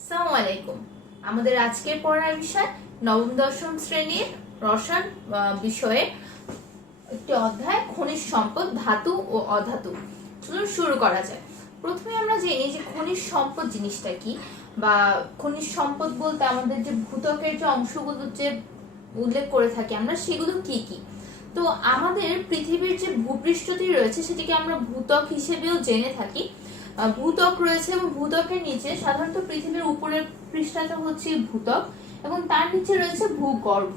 আসসালামু আলাইকুম। আমাদের আজকের পড়ার বিষয় নবম দশম শ্রেণীর রসায়ন বিষয়ে একটি অধ্যায় খনিজ সম্পদ, ধাতু ও অধাতু। চলুন শুরু করা যায়। প্রথমে আমরা জানি যে খনিজ সম্পদ জিনিসটা কি, বা খনিজ সম্পদ বলতে আমাদের যে ভূত্বকের যে অংশগুলো যে উল্লেখ করে থাকি আমরা, সেগুলো কি কি। তো আমাদের পৃথিবীর যে ভূপৃষ্ঠটি রয়েছে সেটিকে আমরা ভূত্বক হিসেবেও জেনে থাকি। ভূত্বক রয়েছে এবং ভূত্বকের নিচে সাধারণত পৃথিবীর উপরের পৃষ্ঠাটা হচ্ছে ভূত্বক এবং তার নিচে রয়েছে ভূগর্ভ।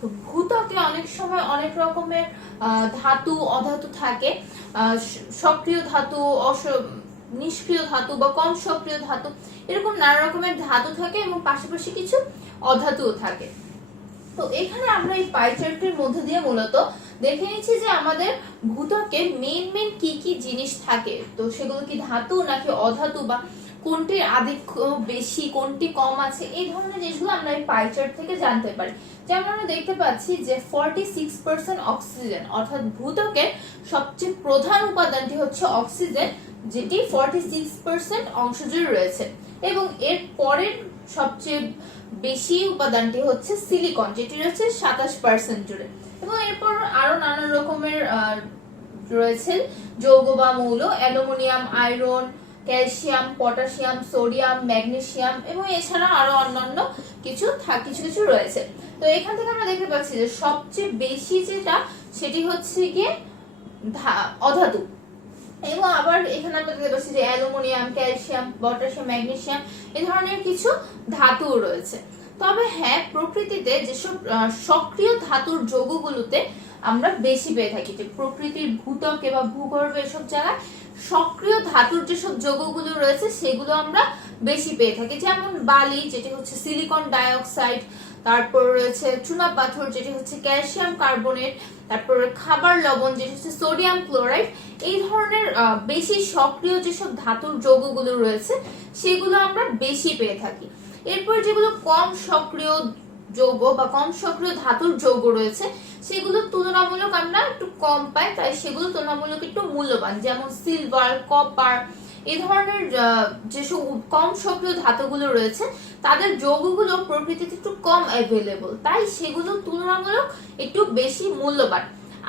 তো ভূত্বকে অনেক সময় অনেক রকমের ধাতু অধাতু থাকে। সক্রিয় ধাতু, নিষ্ক্রিয় ধাতু বা কম সক্রিয় ধাতু, এরকম নানা রকমের ধাতু থাকে এবং পাশাপাশি কিছু অধাতুও থাকে। তো এখানে আমরা এই পাই চার্টের মধ্যে দিয়ে মূলত দেখে নিচ্ছি যে আমাদের ভূত্বকে মেন কি কি জিনিস থাকে। তো সেগুলো কি ধাতু নাকি অধাতু, বা কোনটির আধিক্য বেশি কোনটি কম আছে, এই ধরনের জিনিসগুলো আমরা এই পাই চার্ট থেকে জানতে পারি। যেমন আমরা দেখতে পাচ্ছি যে 46% অক্সিজেন, অর্থাৎ ভূত্বকের সবচেয়ে প্রধান উপাদানটি হচ্ছে অক্সিজেন, যেটি 46% অংশ জুড়ে রয়েছে। এবং এর পরের সবচেয়ে বেশি উপাদানটি হচ্ছে সিলিকন, যেটি রয়েছে 27% জুড়ে। এবং এরপর আরো নানা রকমের রয়েছে যৌগ বা মৌল, aluminium, iron, calcium, potassium, sodium, magnesium এবং এছাড়া আরো অন্যান্য কিছু কিছু রয়েছে। তো এখান থেকে আমরা দেখতে পাচ্ছি যে সবচেয়ে বেশি যেটা সেটি হচ্ছে গিয়ে অধাতু। এবং আবার এখানে আমরা দেখতে পাচ্ছি যে অ্যালুমিনিয়াম, ক্যালসিয়াম, পটাশিয়াম, ম্যাগনেসিয়াম এই ধরনের কিছু ধাতু রয়েছে। তবে হ্যাঁ, প্রকৃতিতে যেসব সক্রিয় ধাতুর যৌগগুলোতে আমরা বেশি পেয়ে থাকি, যে প্রকৃতির ভূত্বকে বা ভূগর্ভে এসব জায়গায় সক্রিয় ধাতুর যেসব যৌগগুলো রয়েছে সেগুলো আমরা বেশি পেয়ে থাকি। যেমন বালি, যেটি হচ্ছে সিলিকন ডাইঅক্সাইড, তারপর রয়েছে চুনা পাথর, যেটি হচ্ছে ক্যালসিয়াম কার্বনেট, তারপর খাবার লবণ, যেটি হচ্ছে সোডিয়াম ক্লোরাইড। এই ধরনের বেশি সক্রিয় যেসব ধাতুর যৌগগুলো রয়েছে সেগুলো আমরা বেশি পেয়ে থাকি। এরপর যেগুলো কম সক্রিয় যৌগ বা কম সক্রিয় ধাতুর যৌগ রয়েছে সেগুলো তুলনামূলক আমরা একটু কম পাই, তাই সেগুলো তুলনামূলক একটু মূল্যবান। যেমন সিলভার, কপার, এই ধরনের যেসব কম সক্রিয় ধাতুগুলো রয়েছে তাদের যৌগগুলো প্রকৃতিতে একটু কম অ্যাভেলেবল, তাই সেগুলো তুলনামূলক একটু বেশি মূল্যবান।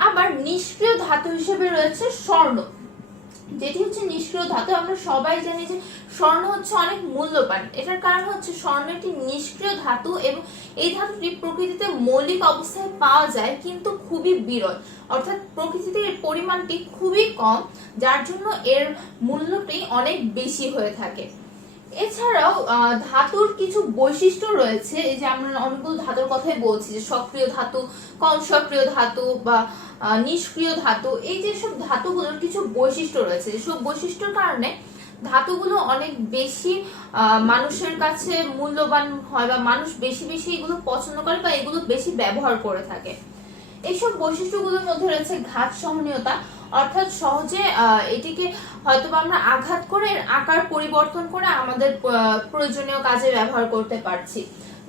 আবার নিষ্ক্রিয় ধাতু হিসেবে রয়েছে স্বর্ণ, যেটি হচ্ছে নিষ্ক্রিয় ধাতু। আমরা সবাই জানি যে স্বর্ণ হচ্ছে অনেক মূল্যবান। এটার কারণ হচ্ছে স্বর্ণ একটি নিষ্ক্রিয় ধাতু এবং এই ধাতুটি প্রকৃতিতে মৌলিক অবস্থায় পাওয়া যায় কিন্তু খুবই বিরল, অর্থাৎ প্রকৃতিতে এর পরিমাণটি খুবই কম, যার জন্য এর মূল্যটি অনেক বেশি হয়ে থাকে। এছাড়াও ধাতুর কিছু বৈশিষ্ট্য রয়েছে। এই যে আমরা অনেকগুলো ধাতুর কথাই বলছি, যে সক্রিয় ধাতু, কম সক্রিয় ধাতু বা নিষ্ক্রিয় ধাতু, এই যে সব ধাতুগুলোর কিছু বৈশিষ্ট্য রয়েছে। যেসব বৈশিষ্ট্যের কারণে ধাতুগুলো অনেক বেশি মানুষের কাছে মূল্যবান হয়, বা মানুষ বেশি বেশি এগুলো পছন্দ করে বা এগুলো বেশি ব্যবহার করে থাকে। এইসব বৈশিষ্ট্যগুলোর মধ্যে রয়েছে ঘাত সহনীয়তা, অর্থাৎ সহজে এটিকে হয়তো আমরা আঘাত করে এর আকার পরিবর্তন করে আমাদের প্রয়োজনীয় কাজে ব্যবহার করতে পারছি।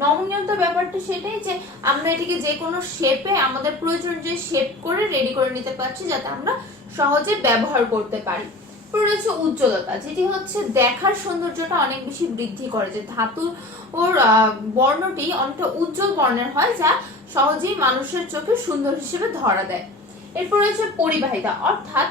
নমনীয়তা ব্যাপারটা সেটাই যে আমরা এটিকে যে কোনো শেপে আমাদের প্রয়োজন যে শেপ করে রেডি করে নিতে পারছি, যাতে আমরা সহজে ব্যবহার করতে পারি। রয়েছে উজ্জ্বলতা, যেটি হচ্ছে দেখার সৌন্দর্যটা অনেক বেশি বৃদ্ধি করে, যে ধাতু ওর বর্ণটি অনেকটা উজ্জ্বল বর্ণের হয়, যা সহজেই মানুষের চোখে সুন্দর হিসেবে ধরা দেয়। এরপর রয়েছে পরিবাহিতা, অর্থাৎ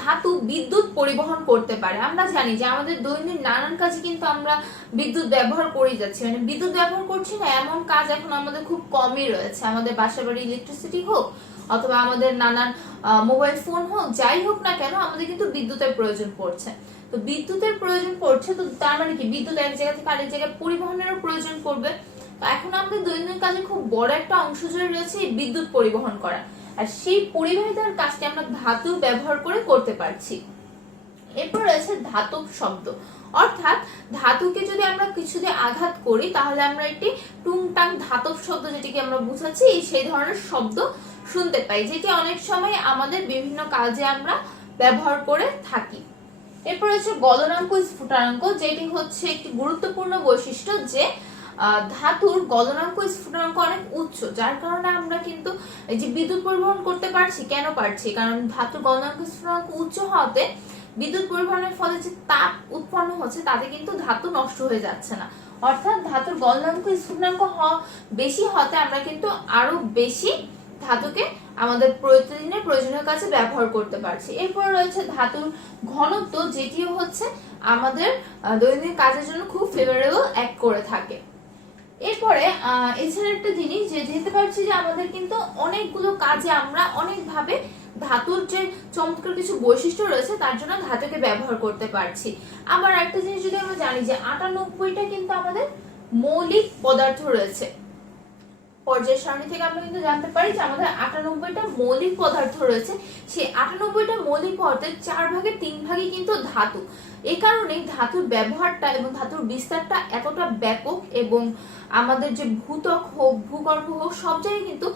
ধাতু বিদ্যুৎ পরিবহন করতে পারে। আমরা জানি যে আমাদের দৈনন্দিন নানান কাজে কিন্তু আমরা বিদ্যুৎ ব্যবহার করে যাচ্ছি, মানে বিদ্যুৎ ব্যবহার করছি না এমন কাজ এখন আমাদের খুব কমই রয়েছে। আমাদের বাসা বাড়ি ইলেকট্রিসিটি হোক অথবা আমাদের নানান মোবাইল ফোন হোক, যাই হোক না কেন, আমাদের কিন্তু বিদ্যুতের প্রয়োজন পড়ছে। তো বিদ্যুতের প্রয়োজন পড়ছে, তো তার মানে কি বিদ্যুৎ এক জায়গা থেকে আরেক জায়গায় পরিবহনেরও প্রয়োজন পড়বে। তো এখন আমাদের দৈনন্দিন কাজে খুব বড় একটা অংশ জুড়ে রয়েছে এই বিদ্যুৎ পরিবহন করা, আর সেই পরিবাহিতার কাজটি আমরা ধাতু ব্যবহার করে করতে পারছি। এরপর রয়েছে ধাতব শব্দ, অর্থাৎ ধাতুকে যদি আমরা কিছু দিয়ে আঘাত করি তাহলে আমরা একটি টুংটাং ধাতব শব্দ, যেটিকে আমরা বুঝাচ্ছি, সেই ধরনের শব্দ শুনতে পাই, যেটি অনেক সময় আমাদের বিভিন্ন কাজে আমরা ব্যবহার করে থাকি। এরপর রয়েছে গলনাঙ্ক স্ফুটনাঙ্ক, যেটি হচ্ছে একটি গুরুত্বপূর্ণ বৈশিষ্ট্য, যে ধাতুর গলনাঙ্ক স্ফুটনাঙ্ক অনেক উচ্চ, যার কারণে আমরা কিন্তু এই যে বিদ্যুৎ পরিবহন করতে পারছি। কেন পারছি? কারণ ধাতুর গলনাঙ্ক স্ফুটনাঙ্ক উচ্চ হওয়াতে বিদ্যুৎ পরিবহনের ফলে যে তাপ উৎপন্ন হচ্ছে তাতে কিন্তু ধাতু নষ্ট হয়ে যাচ্ছে না, অর্থাৎ ধাতুর গলনাঙ্ক স্ফুটনাঙ্ক বেশি হতে আমরা কিন্তু আরো বেশি ধাতুকে আমাদের প্রতিদিনের প্রয়োজনীয় কাজে ব্যবহার করতে পারছি। এরপর রয়েছে ধাতুর ঘনত্ব, যেটিও হচ্ছে আমাদের দৈনন্দিন কাজের জন্য খুব ফেভারেবল অ্যাক্ট করে থাকে। এরপরে এছাড়া একটা জিনিস যে দেখতে পাচ্ছি যে আমাদের কিন্তু অনেকগুলো কাজে আমরা অনেকভাবে ধাতুর যে চমৎকার কিছু বৈশিষ্ট্য রয়েছে তার জন্য ধাতুকে ব্যবহার করতে পারছি। আবার একটা জিনিস যদি আমরা জানি যে 98টা কিন্তু আমাদের মৌলিক পদার্থ রয়েছে, পর্যায় সারণী থেকে আমরা কিন্তু জানতে পারি যে আমাদের 98টা মৌলিক পদার্থ রয়েছে। সেই 98টা মৌলিক পদার্থের 4 ভাগের 3 ভাগই কিন্তু ধাতু। এই কারণেই ধাতুর ব্যবহারটা এবং ধাতুর বিস্তারটা এতটা ব্যাপক, এবং আমাদের যে ভূত্বক হোক ভূগর্ভ হোক সব জায়গায় কিন্তু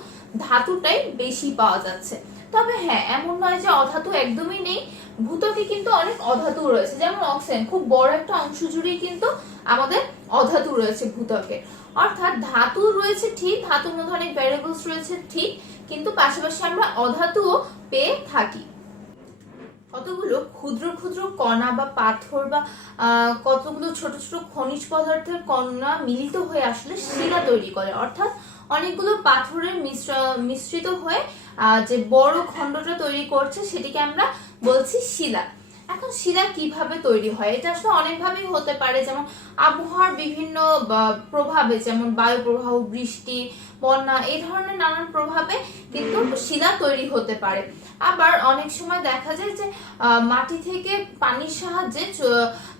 ধাতুটাই বেশি পাওয়া যাচ্ছে। তবে হ্যাঁ, এমন নয় যে অধাতু একদমই নেই, ভূত্বকে কিন্তু অনেক অধাতু রয়েছে, যেমন অক্সিজেন খুব বড় একটা অংশ জুড়েই কিন্তু আমাদের অধাতু রয়েছে ভূত্বকে। অর্থাৎ ধাতু রয়েছে ঠিক, ধাতুর মধ্যে অনেক ভ্যারিয়েবলস রয়েছে ঠিক, কিন্তু পাশাপাশি আমরা অধাতুও পেয়ে থাকি। কতগুলো ক্ষুদ্র ক্ষুদ্র কণা বা পাথর বা কতগুলো ছোট ছোট খনিজ পদার্থের কণা মিলিত হয়ে আসলে শিলা তৈরি করে, অর্থাৎ অনেকগুলো পাথরের মিশ্রিত হয়ে যে বড় খণ্ডটা তৈরি করছে সেটিকে আমরা বলছি শিলা। এখন শিলা কিভাবে তৈরি হয়, এটা আসলে অনেকভাবেই হতে পারে, যেমন আবহাওয়ার বিভিন্ন প্রভাবে, যেমন বায়ু প্রবাহ, বৃষ্টি, বন্যা, এই ধরনের নানান প্রভাবে কিন্তু শিলা তৈরি হতে পারে। আবার অনেক সময় দেখা যায় যে মাটি থেকে পানির সাহায্যে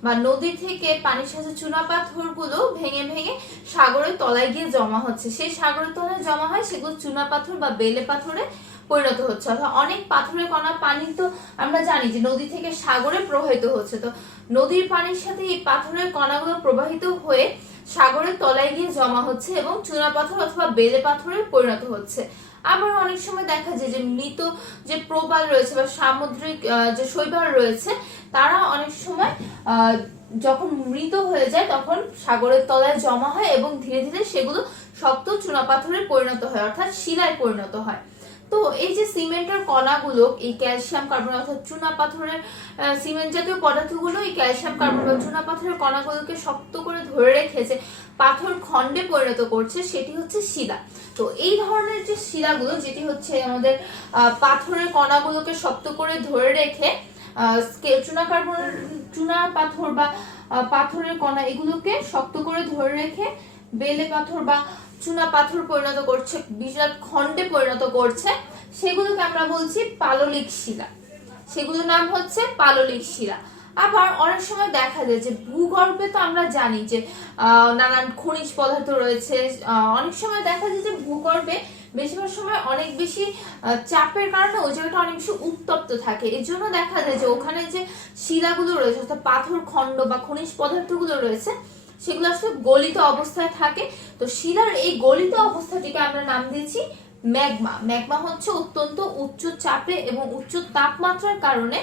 বা নদী থেকে পানির সাহায্যে চুনাপাথর গুলো ভেঙে ভেঙে সাগরের তলায় গিয়ে জমা হচ্ছে, সেই সাগরের তলায় জমা হয় সেগুলো চুনাপাথর বা বেলে পাথরে পরিণত হচ্ছে। অর্থাৎ অনেক পাথরের কণা, পানি তো আমরা জানি যে নদী থেকে সাগরে প্রবাহিত হচ্ছে, তো নদীর পানির সাথে এই পাথরের কণাগুলো প্রবাহিত হয়ে সাগরের তলায় গিয়ে জমা হচ্ছে এবং চুনাপাথর অথবা বেলে পাথরে পরিণত হচ্ছে। আবার অনেক সময় দেখা যায় যে মৃত যে প্রবাল রয়েছে বা সামুদ্রিক যে শৈবাল রয়েছে তারা অনেক সময় যখন মৃত হয়ে যায় তখন সাগরের তলায় জমা হয় এবং ধীরে ধীরে সেগুলো শক্ত চুনাপাথরে পরিণত হয়, অর্থাৎ শিলায় পরিণত হয়। তো এই যে সিমেন্টের কণাগুলো, এই ক্যালসিয়াম কার্বন অর্থাৎ চুনাপাথরের সিমেন্ট জাতীয় পদার্থগুলো এই ক্যালসিয়াম কার্বন বা চুনাপাথরের কণাগুলোকে শক্ত করে ধরে রেখেছে পাথর খণ্ডে পরিণত করছে, সেটি হচ্ছে শিলা। তো এই ধরনের যে শিলাগুলো, যেটি হচ্ছে আমাদের পাথরের কণাগুলোকে শক্ত করে ধরে রেখে চুনা পাথর বা পাথরের কণা এগুলোকে শক্ত করে ধরে রেখে বেলে পাথর বা চুনা পাথর পরিণত করছে, বিরাট খণ্ডে পরিণত করছে, সেগুলোকে আমরা বলছি পাললিক শিলা। সেগুলোর নাম হচ্ছে পাললিক শিলা। আবার অনেক সময় দেখা যায় যে ভূগর্ভে তো আমরা জানি যে নানান খনিজ পদার্থ রয়েছে, অনেক সময় দেখা যায় যে ভূগর্ভে বেশিরভাগ সময় অনেক বেশি চাপের কারণে ওই জায়গাটা অনেক বেশি উত্তপ্ত থাকে। এর জন্য দেখা যায় যে ওখানে যে শিলাগুলো রয়েছে অর্থাৎ পাথর খণ্ড বা খনিজ পদার্থগুলো রয়েছে সেগুলো আসলে গলিত অবস্থায় থাকে। তো শিলার এই গলিত অবস্থাটিকে আমরা নাম দিয়েছি ম্যাগমা। ম্যাগমা হচ্ছে অত্যন্ত উচ্চ চাপে এবং উচ্চ তাপমাত্রার কারণে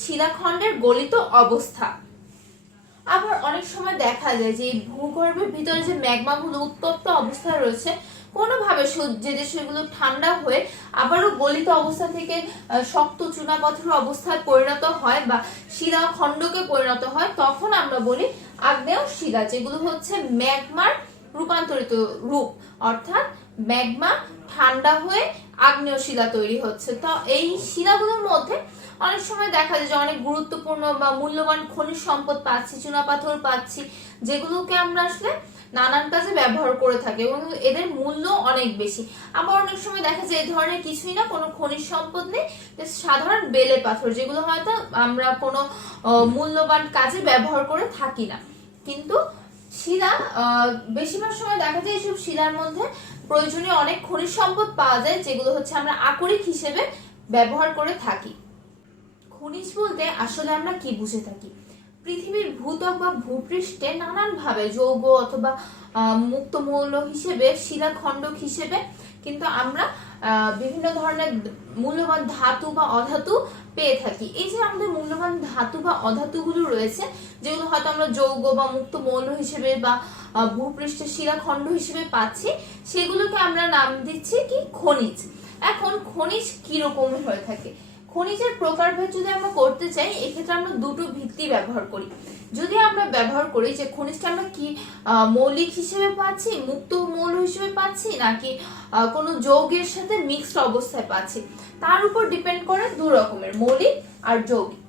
শিলাখণ্ডের গলিত অবস্থা। আবার অনেক সময় দেখা যায় যে ভূগর্ভের ভিতরে যে ম্যাগমাগুলো উত্তপ্ত অবস্থায় রয়েছে কোনোভাবে যদি সেগুলো ঠান্ডা হয়ে আবারও গলিত অবস্থা থেকে শক্ত চুনাপাথর অবস্থায় পরিণত হয় বা শিলা খণ্ডকে পরিণত হয়, তখন আমরা বলি আগ্নেয় শিলা, যেগুলো হচ্ছে ম্যাগমার রূপান্তরিত রূপ। অর্থাৎ ম্যাগমা ঠান্ডা হয়ে আগ্নেয় শিলা তৈরি হচ্ছে। তো এই শিলাগুলোর মধ্যে অনেক সময় দেখা যায় যে অনেক গুরুত্বপূর্ণ বা মূল্যবান খনিজ সম্পদ পাচ্ছি, চুনাপাথর পাচ্ছি, যেগুলোকে আমরা আসলে নানান কাজে ব্যবহার করে থাকি এবং এদের মূল্য অনেক বেশি। আবার অনেক সময় দেখা যায় এই ধরনের কিছুই না, কোনো খনিজ সম্পদ নেই, সাধারণ বেলে পাথর, যেগুলো হয়তো আমরা কোনো মূল্যবান কাজে ব্যবহার করে থাকি না। কিন্তু শিলা বেশিরভাগ সময় দেখা যায় এইসব শিলার মধ্যে প্রয়োজনীয় অনেক খনিজ সম্পদ পাওয়া যায়, যেগুলো হচ্ছে আমরা আকরিক হিসেবে ব্যবহার করে থাকি। খনিজ বলতে আসলে আমরা কি বুঝে থাকি? পৃথিবীর ভূত্বক বা ভূপৃষ্ঠে নানান ভাবে যৌগ অথবা মুক্ত মৌল হিসেবে, শিলাখণ্ডক হিসেবে কিন্তু আমরা বিভিন্ন ধরনের মূল্যবান ধাতু বা অধাতু পেয়ে থাকি। এই যে আমাদের মূল্যবান ধাতু বা অধাতুগুলো রয়েছে, যেগুলো হয়তো আমরা যৌগ বা মুক্ত মৌল হিসেবে বা ভূপৃষ্ঠের শিলাখণ্ড হিসেবে পাচ্ছি, সেগুলোকে আমরা নাম দিচ্ছি কি খনিজ। এখন খনিজ কি রকমের হয়ে থাকে? খনিজের প্রকারভেদ যদি আমরা করতে চাই, এক্ষেত্রে আমরা দুটো ভিত্তি ব্যবহার করি। যদি আমরা ব্যবহার করি যে খনিজটা আমরা কি মৌলিক হিসেবে পাচ্ছি, মুক্ত মৌল হিসেবে পাচ্ছি, নাকি কোনো যৌগের সাথে মিক্সড অবস্থায় পাচ্ছি, তার উপর ডিপেন্ড করে দু রকমের, মৌলিক আর যৌগিক।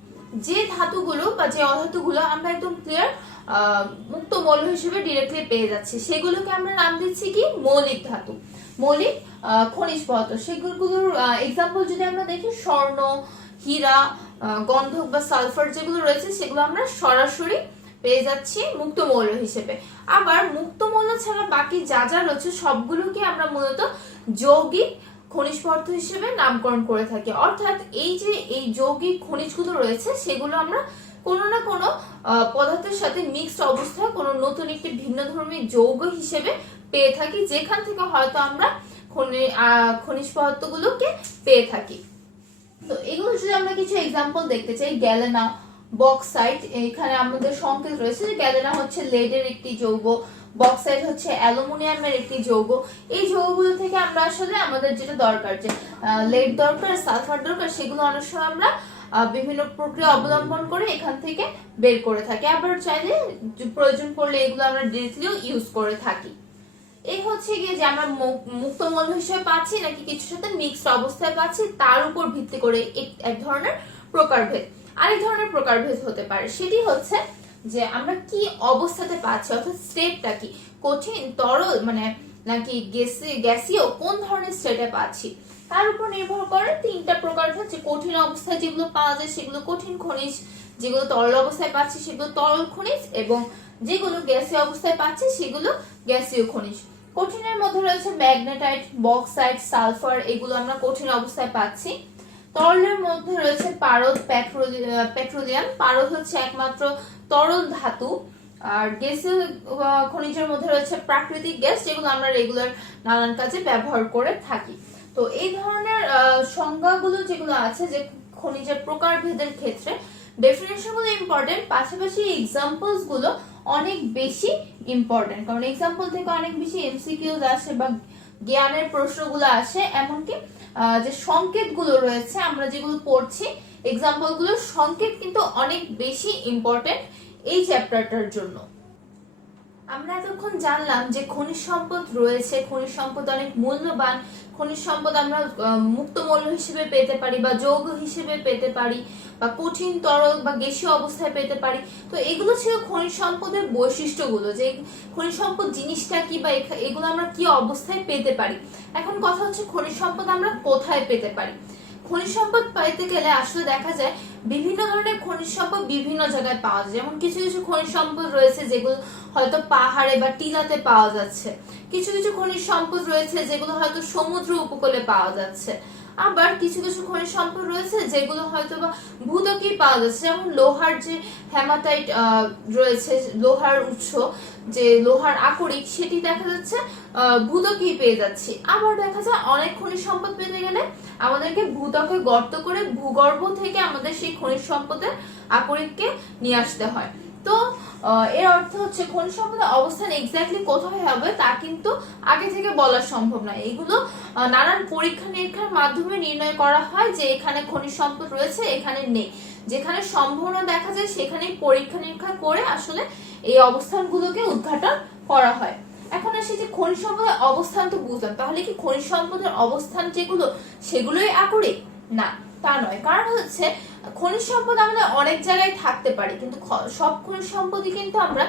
যে ধাতুগুলো বা যে অধাতুগুলো আমরা একদম ক্লিয়ার মুক্ত মৌল হিসেবে ডিরেক্টলি পেয়ে যাচ্ছি, সেগুলোকে আমরা নাম দিচ্ছি কি মৌলিক ধাতু, মৌলিক খনিজ পদার্থ। সেগুলোর এক্সাম্পল যদি আমরা দেখি, স্বর্ণ, হীরা, গন্ধক বা সালফার যেগুলো রয়েছে সেগুলো আমরা সরাসরি পেয়ে যাচ্ছি মুক্ত মৌল হিসেবে। আবার মুক্ত মৌল ছাড়া বাকি যা যা রয়েছে সবগুলোকে আমরা মূলত যৌগিক খনিজ পদার্থ হিসেবে নামকরণ করে থাকি। অর্থাৎ এই যে এই যৌগিক খনিজগুলো রয়েছে সেগুলো আমরা কোনো না কোনো পদার্থের সাথে মিক্সড অবস্থায় কোনো নতুন একটি ভিন্ন ধর্মী যৌগ হিসেবে পেয়ে থাকি, যেখান থেকে হয়তো আমরা খনিজ পদার্থগুলোকে পেয়ে থাকি। তো এগুলো যদি আমরা কিছু এক্সাম্পল দেখতে চাই, গ্যালেনা, বক্সাইট, এখানে আমাদের সংকেত রয়েছে যে গ্যালেনা হচ্ছে লেডের একটি যৌগ, বক্সাইট হচ্ছে অ্যালুমিনিয়ামের একটি যৌগ। এই যৌগগুলো থেকে আমরা আসলে আমাদের যেটা দরকার, যে লেড দরকার, সালফার দরকার, সেগুলো অনেক সময় আমরা বিভিন্ন প্রক্রিয়া অবলম্বন করে এখান থেকে বের করে থাকি। আবার চাইলে প্রয়োজন পড়লে এগুলো আমরা ডিরেক্টলিও ইউজ করে থাকি। এই হচ্ছে গিয়ে যে আমরা মুক্ত মৌল হিসেবে পাচ্ছি নাকি কিছুর সাথে মিক্সড অবস্থায় পাচ্ছি, তার উপর ভিত্তি করে এক ধরনের প্রকারভেদ। আরেক ধরনের প্রকারভেদ হতে পারে, সেটি হচ্ছে যে আমরা কি অবস্থাতে পাচ্ছি, অর্থাৎ স্টেটটা কি, কঠিন, তরল, মানে নাকি গ্যাসীয়, কোন ধরনের স্টেটে পাচ্ছি, তার উপর নির্ভর করে তিনটা প্রকারভেদ। যে কঠিন অবস্থায় যেগুলো পাওয়া যায় সেগুলো কঠিন খনিজ, যেগুলো তরল অবস্থায় পাচ্ছি সেগুলো তরল খনিজ, এবং যেগুলো গ্যাসীয় অবস্থায় পাচ্ছি সেগুলো গ্যাসীয় খনিজ। কঠিনের মধ্যে রয়েছে ম্যাগনেটাইট, বক্সাইট, সালফার, এগুলো আমরা কঠিন অবস্থায় পাচ্ছি। তরলের মধ্যে রয়েছে পারদ, পেট্রোলিয়াম। পারদ হচ্ছে একমাত্র তরল ধাতু। আর গ্যাসীয় খনিজের মধ্যে রয়েছে প্রাকৃতিক গ্যাস, যেগুলো আমরা রেগুলার নানান কাজে ব্যবহার করে থাকি। তো এই ধরনের সংজ্ঞাগুলো যেগুলো আছে যে খনিজের প্রকারভেদের ক্ষেত্রে, ডেফিনেশন গুলো ইম্পর্টেন্ট, পাশাপাশি এক্সাম্পলস গুলো অনেক বেশি ইম্পর্টেন্ট, কারণ এক্সাম্পল থেকে অনেক বেশি এমসিকিউজ আসে বা জ্ঞানের প্রশ্নগুলো আসে। এমনকি যে সংকেত গুলো রয়েছে আমরা যেগুলো পড়ছি, এক্সাম্পল গুলোর সংকেত কিন্তু অনেক বেশি ইম্পর্টেন্ট এই চ্যাপ্টারটার জন্য। আমরা এতক্ষণ জানলাম যে খনিজ সম্পদ রয়েছে, খনিজ সম্পদ অনেক মূল্যবান, খনিজ সম্পদ আমরা মুক্ত মৌল হিসেবে পেতে পারি বা যৌগ হিসেবে পেতে পারি বা কঠিন, তরল বা গ্যাসীয় অবস্থায় পেতে পারি। তো এগুলো ছিল খনিজ সম্পদের বৈশিষ্ট্যগুলো, যে খনিজ সম্পদ জিনিসটা কি বা এগুলো আমরা কি অবস্থায় পেতে পারি। এখন কথা হচ্ছে খনিজ সম্পদ আমরা কোথায় পেতে পারি। খনিজ সম্পদ পাইতে গেলে আসলে দেখা যায় বিভিন্ন ধরনের খনিজ সম্পদ বিভিন্ন জায়গায় পাওয়া যায়। যেমন কিছু কিছু খনিজ সম্পদ রয়েছে যেগুলো হয়তো পাহাড়ে বা টিলাতে পাওয়া যাচ্ছে, কিছু কিছু খনিজ সম্পদ রয়েছে যেগুলো হয়তো সমুদ্র উপকূলে পাওয়া যাচ্ছে, আবার কিছু কিছু খনিজ সম্পদ রয়েছে যেগুলো হয়তো বা ভূত্বকেই পাওয়া যাচ্ছে। যেমন লোহার যে হেমাটাইট রয়েছে, লোহার উৎস যে লোহার আকরিক, সেটি দেখা যাচ্ছে ভূত্বকেই পেয়ে যাচ্ছি। আবার দেখা যায় অনেক খনিজ সম্পদ পেতে গেলে আমাদেরকে ভূত্বকে গর্ত করে ভূগর্ভ থেকে আমাদের সেই খনিজ সম্পদের আকরিককে নিয়ে আসতে হয়। তো এর অর্থ হচ্ছে খনিজ সম্পদের অবস্থান এক্স্যাক্টলি কোথায় হবে তা কিন্তু আগে থেকে বলা সম্ভব নয়। এগুলো নানান পরীক্ষা নিরীক্ষার মাধ্যমে নির্ণয় করা হয় যে এখানে খনিজ সম্পদ রয়েছে, এখানে নেই। যেখানে সম্ভাবনা দেখা যায় সেখানেই পরীক্ষা নিরীক্ষা করে আসলে এই অবস্থানগুলোকে উদ্ঘাটন করা হয়। এখন আসি যে খনিজ সম্পদের অবস্থান তো বুঝলাম, তাহলে কি খনিজ সম্পদের অবস্থান যেগুলো সেগুলোই আকরিক? না, তা নয়। কারণ হচ্ছে খনিজ সম্পদ আমাদের অনেক জায়গায় থাকতে পারে, কিন্তু সব খনিজ সম্পদই কিন্তু আমরা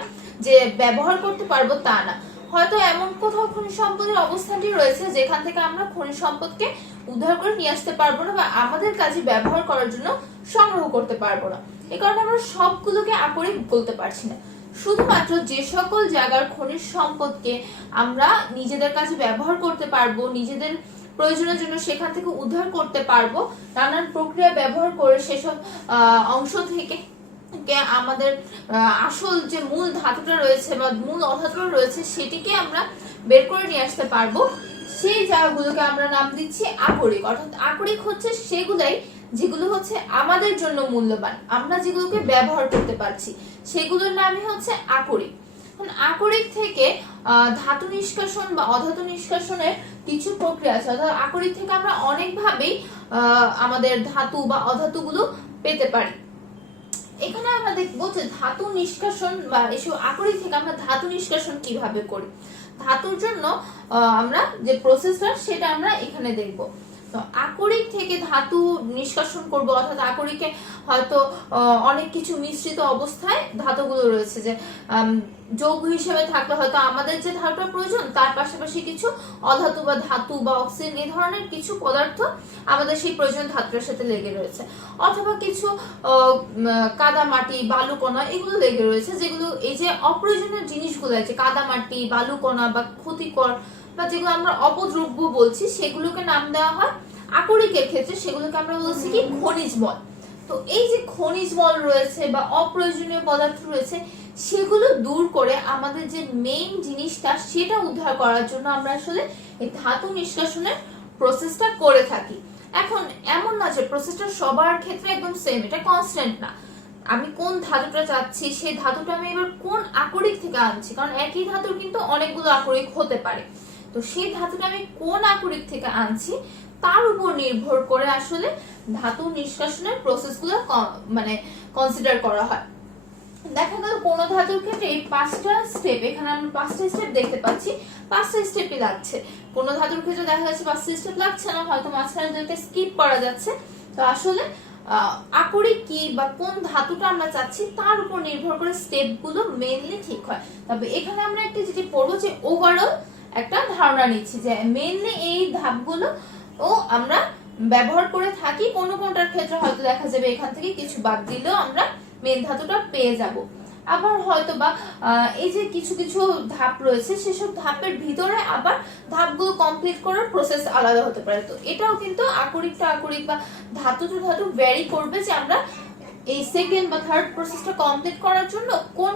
যে ব্যবহার করতে পারবো তা না। হয়তো এমন কোথাও খনিজ সম্পদের অবস্থানটি রয়েছে যেখান থেকে আমরা খনিজ সম্পদকে উদ্ধার করে নিয়ে আসতে পারবো না বা আমাদের কাজে ব্যবহার করার জন্য সংগ্রহ করতে পারবো না। এই কারণে আমরা সবগুলোকে আকরিক বলতে পারছি না। শুধুমাত্র যে সকল জায়গার খনিজ সম্পদকে আমরা নিজেদের কাজে ব্যবহার করতে পারবো, নিজেদের প্রয়োজনের জন্য সেখান থেকে উদ্ধার করতে পারবো, নানান প্রক্রিয়া ব্যবহার করে সেসব অংশ থেকে আমাদের আসল যে মূল ধাতুটা রয়েছে বা মূল অধাতুটা রয়েছে সেটিকে আমরা বের করে নিয়ে আসতে পারবো, সেই জায়গাগুলোকে আমরা নাম দিচ্ছি আকরিক। অর্থাৎ আকরিক হচ্ছে সেগুলাই যেগুলো হচ্ছে আমাদের জন্য মূল্যবান, আমরা যেগুলোকে ব্যবহার করতে পারছি সেগুলোর নামই হচ্ছে আকরিক। আকরিক থেকে ধাতু নিষ্কাশন বা অধাতু নিষ্কাশনের কিছু প্রক্রিয়া আছে, অর্থাৎ আকরিক থেকে আমরা অনেকভাবেই আমাদের ধাতু বা অধাতুগুলো পেতে পারি। এখানে আমরা দেখবো যে ধাতু নিষ্কাশন বা এসব আকরিক থেকে আমরা ধাতু নিষ্কাশন কিভাবে করি। ধাতুর জন্য আমরা যে প্রসেসটা সেটা আমরা এখানে দেখব। তো আকরিক থেকে ধাতু নিষ্কাশন করব, অর্থাৎ আকরিকে হয়তো অনেক কিছু মিশ্রিত অবস্থায় ধাতুগুলো রয়েছে, যে যৌগ হিসেবে থাকলে হয়তো আমাদের যে ধাতুটা প্রয়োজন তার পাশাপাশি কিছু অধাতু বা ধাতু বা অক্সিজেন এই ধরনের কিছু পদার্থ আমাদের সেই প্রয়োজনীয় ধাতুটার সাথে লেগে রয়েছে, অথবা কিছু কাদা মাটি বালু কণা এগুলো লেগে রয়েছে, যেগুলো এই যে অপ্রয়োজনীয় জিনিসগুলো আছে কাদা মাটি বালু কণা বা ক্ষতিকর বা যেগুলো আমরা অপদ্রব্য বলছি সেগুলোকে নাম দেওয়া হয় আকরিকের ক্ষেত্রে সেগুলোকে আমরা বলছি কি খনিজ মল। তো এই যে খনিজ মল রয়েছে বা অপ্রয়োজনীয় পদার্থ রয়েছে সেগুলো দূর করে আমাদের যে মেইন জিনিসটা সেটা উদ্ধার করার জন্য আমরা আসলে এই ধাতু নিষ্কাশনের প্রসেসটা করে থাকি। এখন এমন না যে প্রসেসটা সবার ক্ষেত্রে একদম সেম, এটা কনস্ট্যান্ট না। আমি কোন ধাতুটা চাচ্ছি সেই ধাতুটা আমি এবার কোন আকরিক থেকে আনছি, কারণ একই ধাতুর কিন্তু অনেকগুলো আকরিক হতে পারে। তো সেই ধাতুটা আমি কোন আকরিক থেকে আনছি তার উপর নির্ভর করে আসলে ধাতু নিষ্কাশনের প্রসেসগুলো মানে কনসিডার করা হয়। দেখা গেল কোন ধাতুর ক্ষেত্রে এই 5টা স্টেপ, এখানে আমরা 5টা স্টেপ দেখতে পাচ্ছি, 5টা স্টেপই লাগছে। কোন ধাতুর ক্ষেত্রে দেখা যাচ্ছে 5টা স্টেপ লাগছে না, হয়তো মাঝখানে দুটো স্কিপ করা যাচ্ছে। তো আসলে আকরিক কি বা কোন ধাতুটা আমরা চাচ্ছি তার উপর নির্ভর করে স্টেপগুলো মেইনলি ঠিক হয়। তবে এখানে আমরা একটা যেটি পড়বো যে ওভারঅল একটা ধারণা নিচ্ছি যে মেইনলি এই ধাপগুলো ও আমরা ব্যবহার করে থাকি। কোনটার ক্ষেত্রে হয়তো দেখা যাবে এখান থেকে কিছু বাদ দিলেও আমরা মেইন ধাতুটা পেয়ে যাব। আবার হয়তো বা এই যে কিছু কিছু ধাপ রয়েছে সেসব ধাপের ভিতরে আবার ধাপগুলো কমপ্লিট করার প্রসেস আলাদা হতে পারে। তো এটাও কিন্তু আকরিকটা আকরিক বা ধাতু টু ধাতু ভ্যারি করবে যে আমরা এই সেকেন্ড বা থার্ড প্রসেসটা কমপ্লিট করার জন্য কোন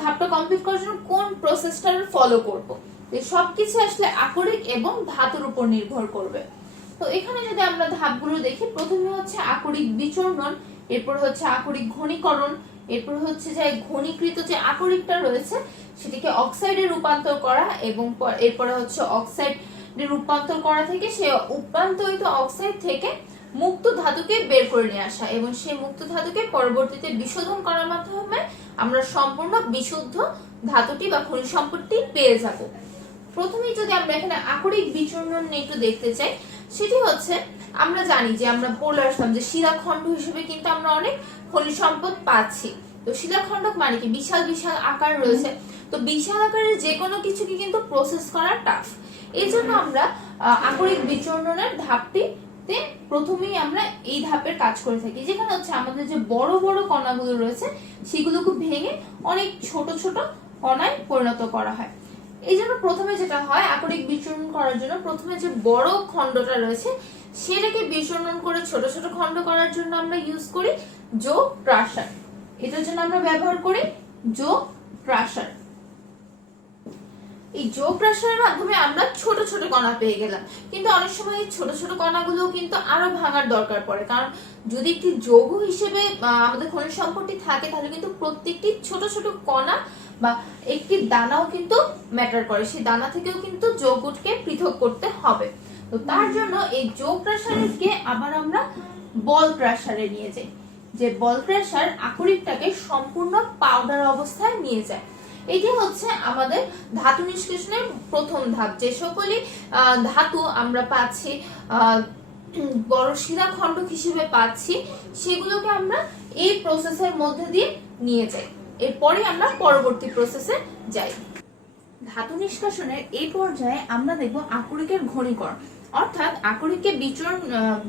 ধাপটা কমপ্লিট করার জন্য কোন প্রসেসটা ফলো করব। এই সবকিছু আসলে আকরিক এবং ধাতুর উপর নির্ভর করবে। তো এখানে যদি আমরা ধাপগুলো দেখি, প্রথমে হচ্ছে আকরিক বিচূর্ণন, এরপর হচ্ছে আকরিক ঘনীকরণ, এরপর হচ্ছে যে ঘনীকৃত যে আকরিকটা রয়েছে সেটিকে অক্সাইডে রূপান্তর করা, এবং এরপরে হচ্ছে অক্সাইডে রূপান্তর করা থেকে সে উপান্তরিত অক্সাইড থেকে মুক্ত ধাতুকে বের করে নিয়ে আসা, এবং সেই মুক্ত ধাতুকে পরবর্তীতে বিশোধন করার মাধ্যমে আমরা সম্পূর্ণ বিশুদ্ধ ধাতুটি বা খনিজ সম্পদটি পেয়ে যাব। প্রথমেই যদি আমরা এখানে আকরিক বিচূর্ণন নিয়ে একটু দেখতে চাই, সেটি হচ্ছে আমরা জানি যে আমরা বলে আসলাম যে শিলাখণ্ড হিসেবে কিন্তু আমরা অনেক খনিজ সম্পদ পাচ্ছি। তো শিলাখণ্ড মানে কি বিশাল বিশাল আকার রয়েছে, তো বিশাল আকারের যে কোনো কিছুকে কিন্তু প্রসেস করা টাফ। এই জন্য আমরা আকরিক বিচূর্ণনের ধাপটিতে প্রথমেই আমরা এই ধাপের কাজ করে থাকি, যেখানে হচ্ছে আমাদের যে বড় বড় কণাগুলো রয়েছে সেগুলোকে ভেঙে অনেক ছোট ছোট কণায় পরিণত করা হয়। এই জন্য প্রথমে যেটা হয় আকরিক বিচূর্ণন করার জন্য প্রথমে যে বড় খণ্ডটা রয়েছে সেটাকে বিচূর্ণন করে ছোট ছোট খণ্ড করার জন্য আমরা ইউজ করি জো ক্রাশার। এটার জন্য আমরা ব্যবহার করি জো ক্রাশার। এই জো ক্রাশারের মাধ্যমে আমরা ছোট ছোট কণা পেয়ে গেলাম, কিন্তু অনেক সময় এই ছোট ছোট কণাগুলো কিন্তু আরো ভাঙার দরকার পড়ে, কারণ যদি একটি যৌগ হিসেবে আমাদের খনিজ সম্পদটি থাকে তাহলে কিন্তু প্রত্যেকটি ছোট ছোট কণা বা একটি দানাও কিন্তু ম্যাটার করে, সেই দানা থেকেও কিন্তু যৌগকে পৃথক করতে হবে। তো তার জন্য এই জো ক্রাশারকে আবার আমরা বল ক্রাশারে নিয়ে যাই, যে বল ক্রাশার আকরিকটাকে সম্পূর্ণ পাউডার অবস্থায় নিয়ে যায়। এটি হচ্ছে আমাদের ধাতু নিষ্কাশনের প্রথম ধাপ। যে সকলই ধাতু আমরা পাচ্ছি বড় শিলাখণ্ড হিসেবে পাচ্ছি সেগুলোকে আমরা এই প্রসেসের মধ্যে দিয়ে নিয়ে যাই, এরপরে আমরা পরবর্তী প্রসেসে যাই। ধাতু নিষ্কাশনের এই পর্যায়ে আমরা দেখব আকরিকের ঘনীকরণ, অর্থাৎ আকরিককে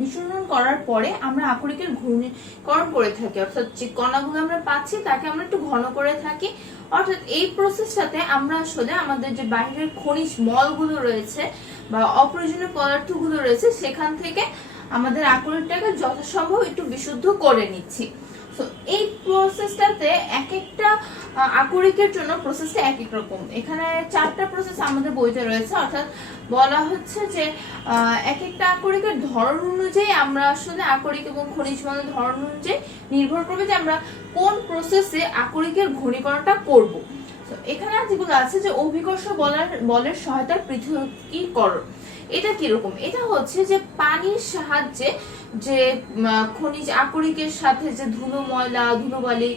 বিচূর্ণন করার পরে আমরা আকরিকের ঘনীকরণ করে থাকি, অর্থাৎ যে কণাগুলো আমরা পাচ্ছি তাকে আমরা একটু ঘন করে থাকি। অর্থাৎ এই প্রসেসটাতে আমরা আসলে আমাদের যে বাইরের খনিজ মলগুলো রয়েছে বা অপ্রয়োজনীয় পদার্থগুলো রয়েছে সেখান থেকে আমাদের আকরিকটাকে যথাসম্ভব একটু বিশুদ্ধ করে নিচ্ছি। তো এই প্রসেসটাতে এক একটা আকরিকের জন্য প্রসেসটা এক এক রকম। এখানে 4টা প্রসেস আমাদের বইতে রয়েছে, অর্থাৎ বলা হচ্ছে যে এক একটা আকরিকের ধরন অনুযায়ী আমরা আসলে আকরিক এবং খনিজ মলের ধরন অনুযায়ী নির্ভর করবে যে আমরা কোন প্রসেসে আকরিকের ঘনীকরণটা করব। তো এখানে যেগুলো আছে যে অভিকর্ষ বলের সহায়তায় পৃথকীকরণ, এটা কিরকম? এটা হচ্ছে যে পানির সাহায্যে যে খনিজ আকরিকের সাথে যে ধুলো ময়লা ধুলোবালি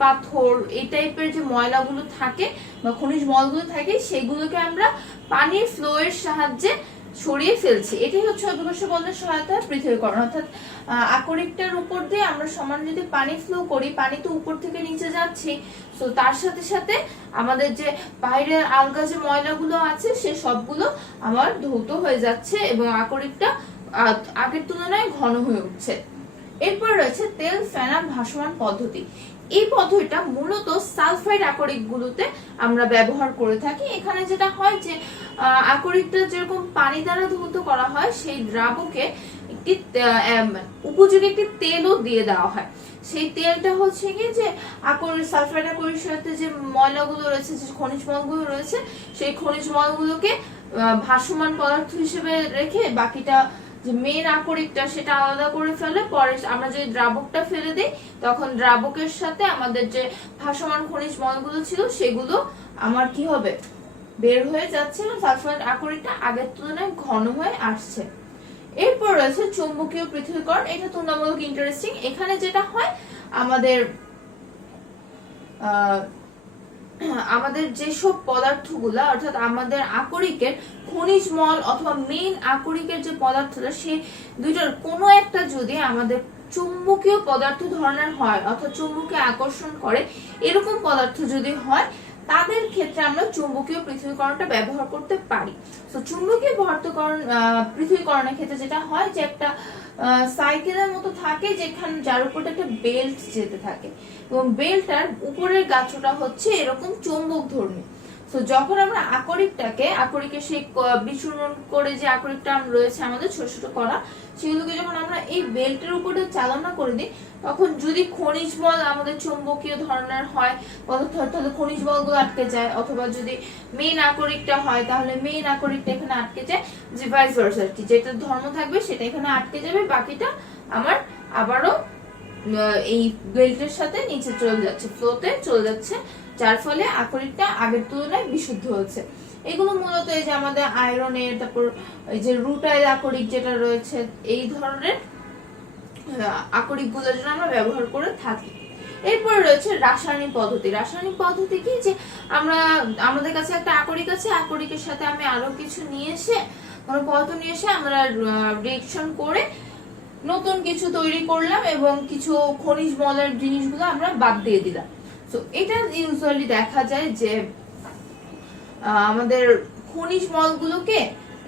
পাথর এই টাইপের যে ময়লাগুলো থাকে বা খনিজ মলগুলো থাকে সেগুলোকে আমরা পানির ফ্লো এর সাহায্যে সরিয়ে ফেলছি। এটাই হচ্ছে অভিকর্ষ বলের সহায়তায় পৃথকীকরণ। অর্থাৎ আকরিকটার উপর দিয়ে আমরা সমান যদি পানি ফ্লো করি, পানি তো উপর থেকে নিচে যাচ্ছে, তো তার সাথে সাথে আমাদের যে বাইরের আলগা যে ময়লাগুলো আছে সে সবগুলো আমার ধৌত হয়ে যাচ্ছে এবং আকরিকটা আগের তুলনায় ঘন হয়ে উঠছে। এরপর রয়েছে তেল ফেনা ভাসমান পদ্ধতি। এই পদ্ধতিটা মূলত সালফাইড আকরিক গুলোতে আমরা ব্যবহার করে থাকি। এখানে যেটা হয় যে আকরিকটা যেরকম পানি দ্বারা ধৌত করা হয়, সেই দ্রাবকে একটি উপযোগী একটি তেলও দিয়ে দেওয়া হয়। সেই তেলটা হচ্ছে কি যে সালফাইড আকরিক সাথে যে ময়লাগুলো রয়েছে, যে খনিজ মলগুলো রয়েছে, সেই খনিজ মলগুলোকে ভাসমান পদার্থ হিসেবে রেখে বাকিটা যে মেন আকরিকটা সেটা আলাদা করে ফেলে। পরে আমরা যদি দ্রাবকটা ফেলে দিই তখন দ্রাবকের সাথে আমাদের যে ভাসমান খনিজ মলগুলো ছিল সেগুলো আমার কি হবে, বের হয়ে যাচ্ছে এবং সালফাইড আকরিকটা আগের তুলনায় ঘন হয়ে আসছে। এরপর রয়েছে চৌম্বকীয় পৃথকীকরণ। এটা তুলনামূলক ইন্টারেস্টিং। এখানে যেটা হয় আমাদের যেসব পদার্থগুলা অর্থাৎ আমাদের আকরিকের খনিজ মল অথবা মেইন আকরিকের যে পদার্থটা, সে দুইটার কোনো একটা যদি আমাদের চুম্বকীয় পদার্থ ধরনের হয় অর্থাৎ চুম্বকে আকর্ষণ করে এরকম পদার্থ যদি হয়, তাদের ক্ষেত্রে আমরা চুম্বকীয় পৃথকীকরণটা ব্যবহার করতে পারি। তো চুম্বকীয় পৃথকীকরণের ক্ষেত্রে যেটা হয় যে একটা সাইকেলের মতো থাকে যেখানে যার উপর একটা বেল্ট যেতে থাকে এবং বেল্টটার উপরের গাছটা হচ্ছে এরকম চৌম্বক ধর্মী। তো যখন আমরা আকরিকের সেই বিচূর্ণ করে যে আকরিকটা রয়েছে আমাদের ছোট ছোট কণা, সেগুলোকে যখন আমরা এই বেল্টের উপরে চালনা করে দিই, তখন যদি খনিজ বল আমাদের চৌম্বকীয় ধরনের হয় তাহলে খনিজ বলগুলো আটকে যায়, অথবা যদি মেইন আকরিকটা হয় তাহলে মেইন আকরিকটা এখানে আটকে যায়, যে ভাইস ভার্সা আর কি, যেটা ধর্ম থাকবে সেটা এখানে আটকে যাবে, বাকিটা আমার আবারও এই বেল্টের সাথে নিচে চলে যাচ্ছে, ফ্লোতে চলে যাচ্ছে, যার ফলে আকরিকটা আগের তুলনায় বিশুদ্ধ হচ্ছে। এগুলো মূলত এই যে আমাদের আয়রনের, তারপর এই যে রুটাইল আকরিক যেটা রয়েছে, এই ধরনের আকরিক গুলোর জন্য আমরা ব্যবহার করে থাকি। এরপর রয়েছে রাসায়নিক পদ্ধতি। রাসায়নিক পদ্ধতি কি, যে আমাদের কাছে একটা আকরিক আছে, আকরিকের সাথে আমি আরো কিছু নিয়ে এসে কোনো পদার্থ নিয়ে এসে আমরা রিঅ্যাকশন করে নতুন কিছু তৈরি করলাম এবং কিছু খনিজ মলের জিনিসগুলো আমরা বাদ দিয়ে দিলাম। তো এটা ইউজুয়ালি দেখা যায় যে আমাদের খনিজ মলগুলোকে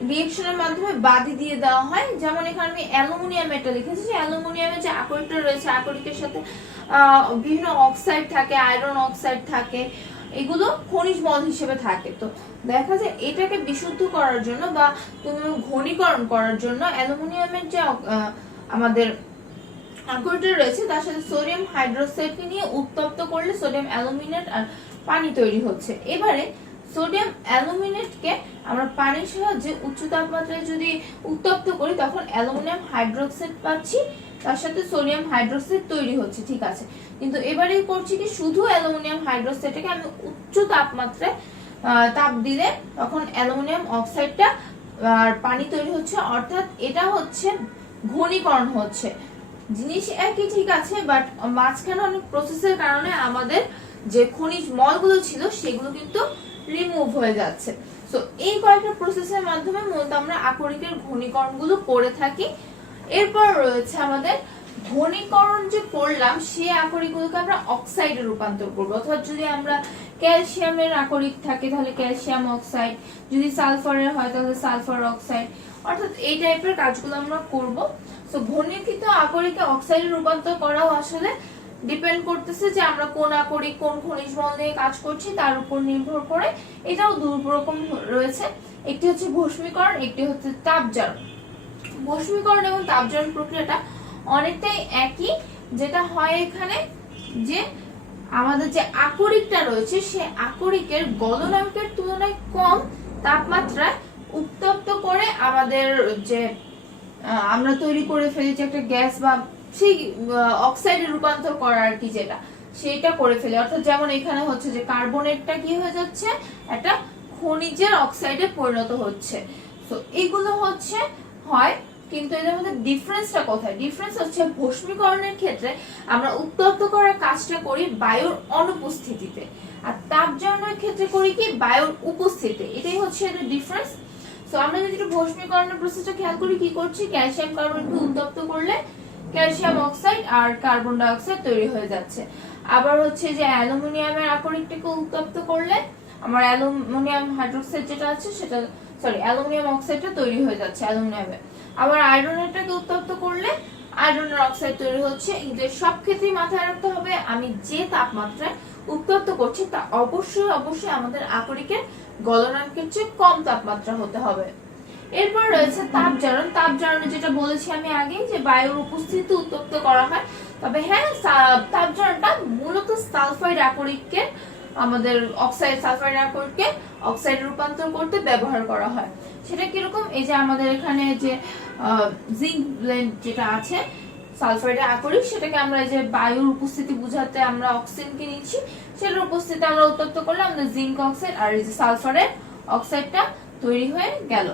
রিঅ্যাকশনের মাধ্যমে বাদই দিয়ে দেওয়া হয়। যেমন এখানে আমি অ্যালুমিনিয়াম এটা লিখেছি, যে অ্যালুমিনিয়ামের যে আকরিকটা রয়েছে, আকরিকের সাথে বিভিন্ন অক্সাইড থাকে, আয়রন অক্সাইড থাকে, এগুলো খনিজ মল হিসেবে থাকে। তো দেখা যায় এটাকে বিশুদ্ধ করার জন্য বা ঘনীকরণ করার জন্য অ্যালুমিনিয়ামের যে আমাদের আকরিকটা রয়েছে তার সাথে সোডিয়াম হাইড্রোক্সাইডকে নিয়ে উত্তপ্ত করলে সোডিয়াম অ্যালুমিনেট আর পানি তৈরি হচ্ছে। এবারে সোডিয়াম অ্যালুমিনেটকে আমরা পানির সাহায্যে উচ্চ তাপমাত্রায় যদি উত্তপ্ত করি তখন অ্যালুমিনিয়াম হাইড্রোক্সাইড পাচ্ছি, তার সাথে সোডিয়াম হাইড্রোক্সাইড তৈরি হচ্ছে, ঠিক আছে। কিন্তু এবারে করছি কি, শুধু অ্যালুমিনিয়াম হাইড্রোক্সাইডটাকে আমি উচ্চ তাপমাত্রায় তাপ দিলে তখন অ্যালুমিনিয়াম অক্সাইডটা আর পানি তৈরি হচ্ছে, অর্থাৎ এটা হচ্ছে ঘনীকরণ হচ্ছে। জিনিস একই, ঠিক আছে, বাট মাঝখানে অনেক প্রসেসের কারণে আমাদের যে খনিজ মলগুলো ছিল সেগুলো কিন্তু রিমুভ হয়ে যাচ্ছে। সো এই কয়েকটা প্রসেসের মাধ্যমে মূলত আমরা আকরিকের ঘনীকরণগুলো করে থাকি। এরপর রয়েছে আমাদের ঘনীকরণ যে করলাম সেই আকরিকগুলোকে আমরা অক্সাইডে রূপান্তর করবো, অথবা যদি আমরা ক্যালসিয়ামের আকরিক থাকে তাহলে ক্যালসিয়াম অক্সাইড, যদি সালফারের হয় তাহলে সালফার অক্সাইড, অর্থাৎ এই টাইপের কাজগুলো আমরা করব। সো ঘনীকৃত আকরিকে অক্সাইডে রূপান্তর করাও আসলে ডিপেন্ড করতেছে যে আমরা কোন আকরিক কোন খনিজ মল নিয়ে কাজ করছি তার উপর নির্ভর করে। এটাও দুই রকম রয়েছে, একটি হচ্ছে ভস্মীকরণ, একটি হচ্ছে তাপজারণ। ভস্মীকরণ এবং তাপজারণ প্রক্রিয়াটা অনেকটাই একই। যেটা হয় এখানে যে আমাদের যে আকরিকটা রয়েছে সে আকরিকের গলনাঙ্কের তুলনায় কম তাপমাত্রায় উত্তপ্ত করে আমাদের যে আমরা তৈরি করে ফেলেছি একটা গ্যাস বা সেই অক্সাইডে রূপান্তর করা আর কি, যেটা সেটা করে ফেলি। অর্থাৎ যেমন এখানে হচ্ছে যে কার্বনেটটা কি হয়ে যাচ্ছে, একটা খনিজের অক্সাইডে পরিণত হচ্ছে। তো এগুলো হচ্ছে হয়, কিন্তু এদের মধ্যে ডিফারেন্সটা কোথায়? ডিফারেন্স হচ্ছে ভস্মীকরণের ক্ষেত্রে আমরা উত্তপ্ত করার কাজটা করি বায়ুর অনুপস্থিতিতে, আর তাপজারণের ক্ষেত্রে করি কি বায়ুর উপস্থিতিতে। এটাই হচ্ছে এদের ডিফারেন্স। তো আমরা যদি একটু ভস্মীকরণের প্রসেসটা খেয়াল করি, কি করছি, ক্যালসিয়াম কার্বনেটকে উত্তপ্ত করলে ক্যালসিয়াম অক্সাইড আর কার্বন ডাই অক্সাইড তৈরি হয়ে যাচ্ছে। আবার হচ্ছে যে অ্যালুমিনিয়ামের আকরিকটাকে উত্তপ্ত করলে আমার অ্যালুমিনিয়াম হাইড্রোক্সাইড যেটা আছে সেটা, সরি, অ্যালুমিনিয়াম অক্সাইডটা তৈরি হয়ে যাচ্ছে অ্যালুমিনিয়ামে। আবার আয়রনেরটাকে উত্তপ্ত করলে আয়রনের অক্সাইড তৈরি হচ্ছে। কিন্তু সব ক্ষেত্রেই মাথায় রাখতে হবে আমি যে তাপমাত্রায় উত্তপ্ত করছি তা অবশ্যই অবশ্যই আমাদের আকরিকের গলনাঙ্কের চেয়ে কম তাপমাত্রা হতে হবে। এরপর রয়েছে তাপজারণ। তাপজারণে যেটা বলেছি আমি আগে, যে বায়ুর উপস্থিতিতে উত্তপ্ত করা হয়। তবে হ্যাঁ, তাপজারণটা মূলত সালফাইড আকরিককে, আমাদের অক্সাইড সালফাইড আকরিককে অক্সাইডে রূপান্তর করতে ব্যবহার করা হয়। সেটা কিরকম, এই যে আমাদের এখানে যে জিঙ্ক ব্লেন্ড যেটা আছে সালফাইডের আকরিক, সেটাকে আমরা এই যে বায়ুর উপস্থিতি বোঝাতে আমরা অক্সিজেনকে নিচ্ছি, সেটার উপস্থিতি আমরা উত্তপ্ত করলে আমাদের জিঙ্ক অক্সাইড আর এই যে সালফারের অক্সাইডটা তৈরি হয়ে গেল।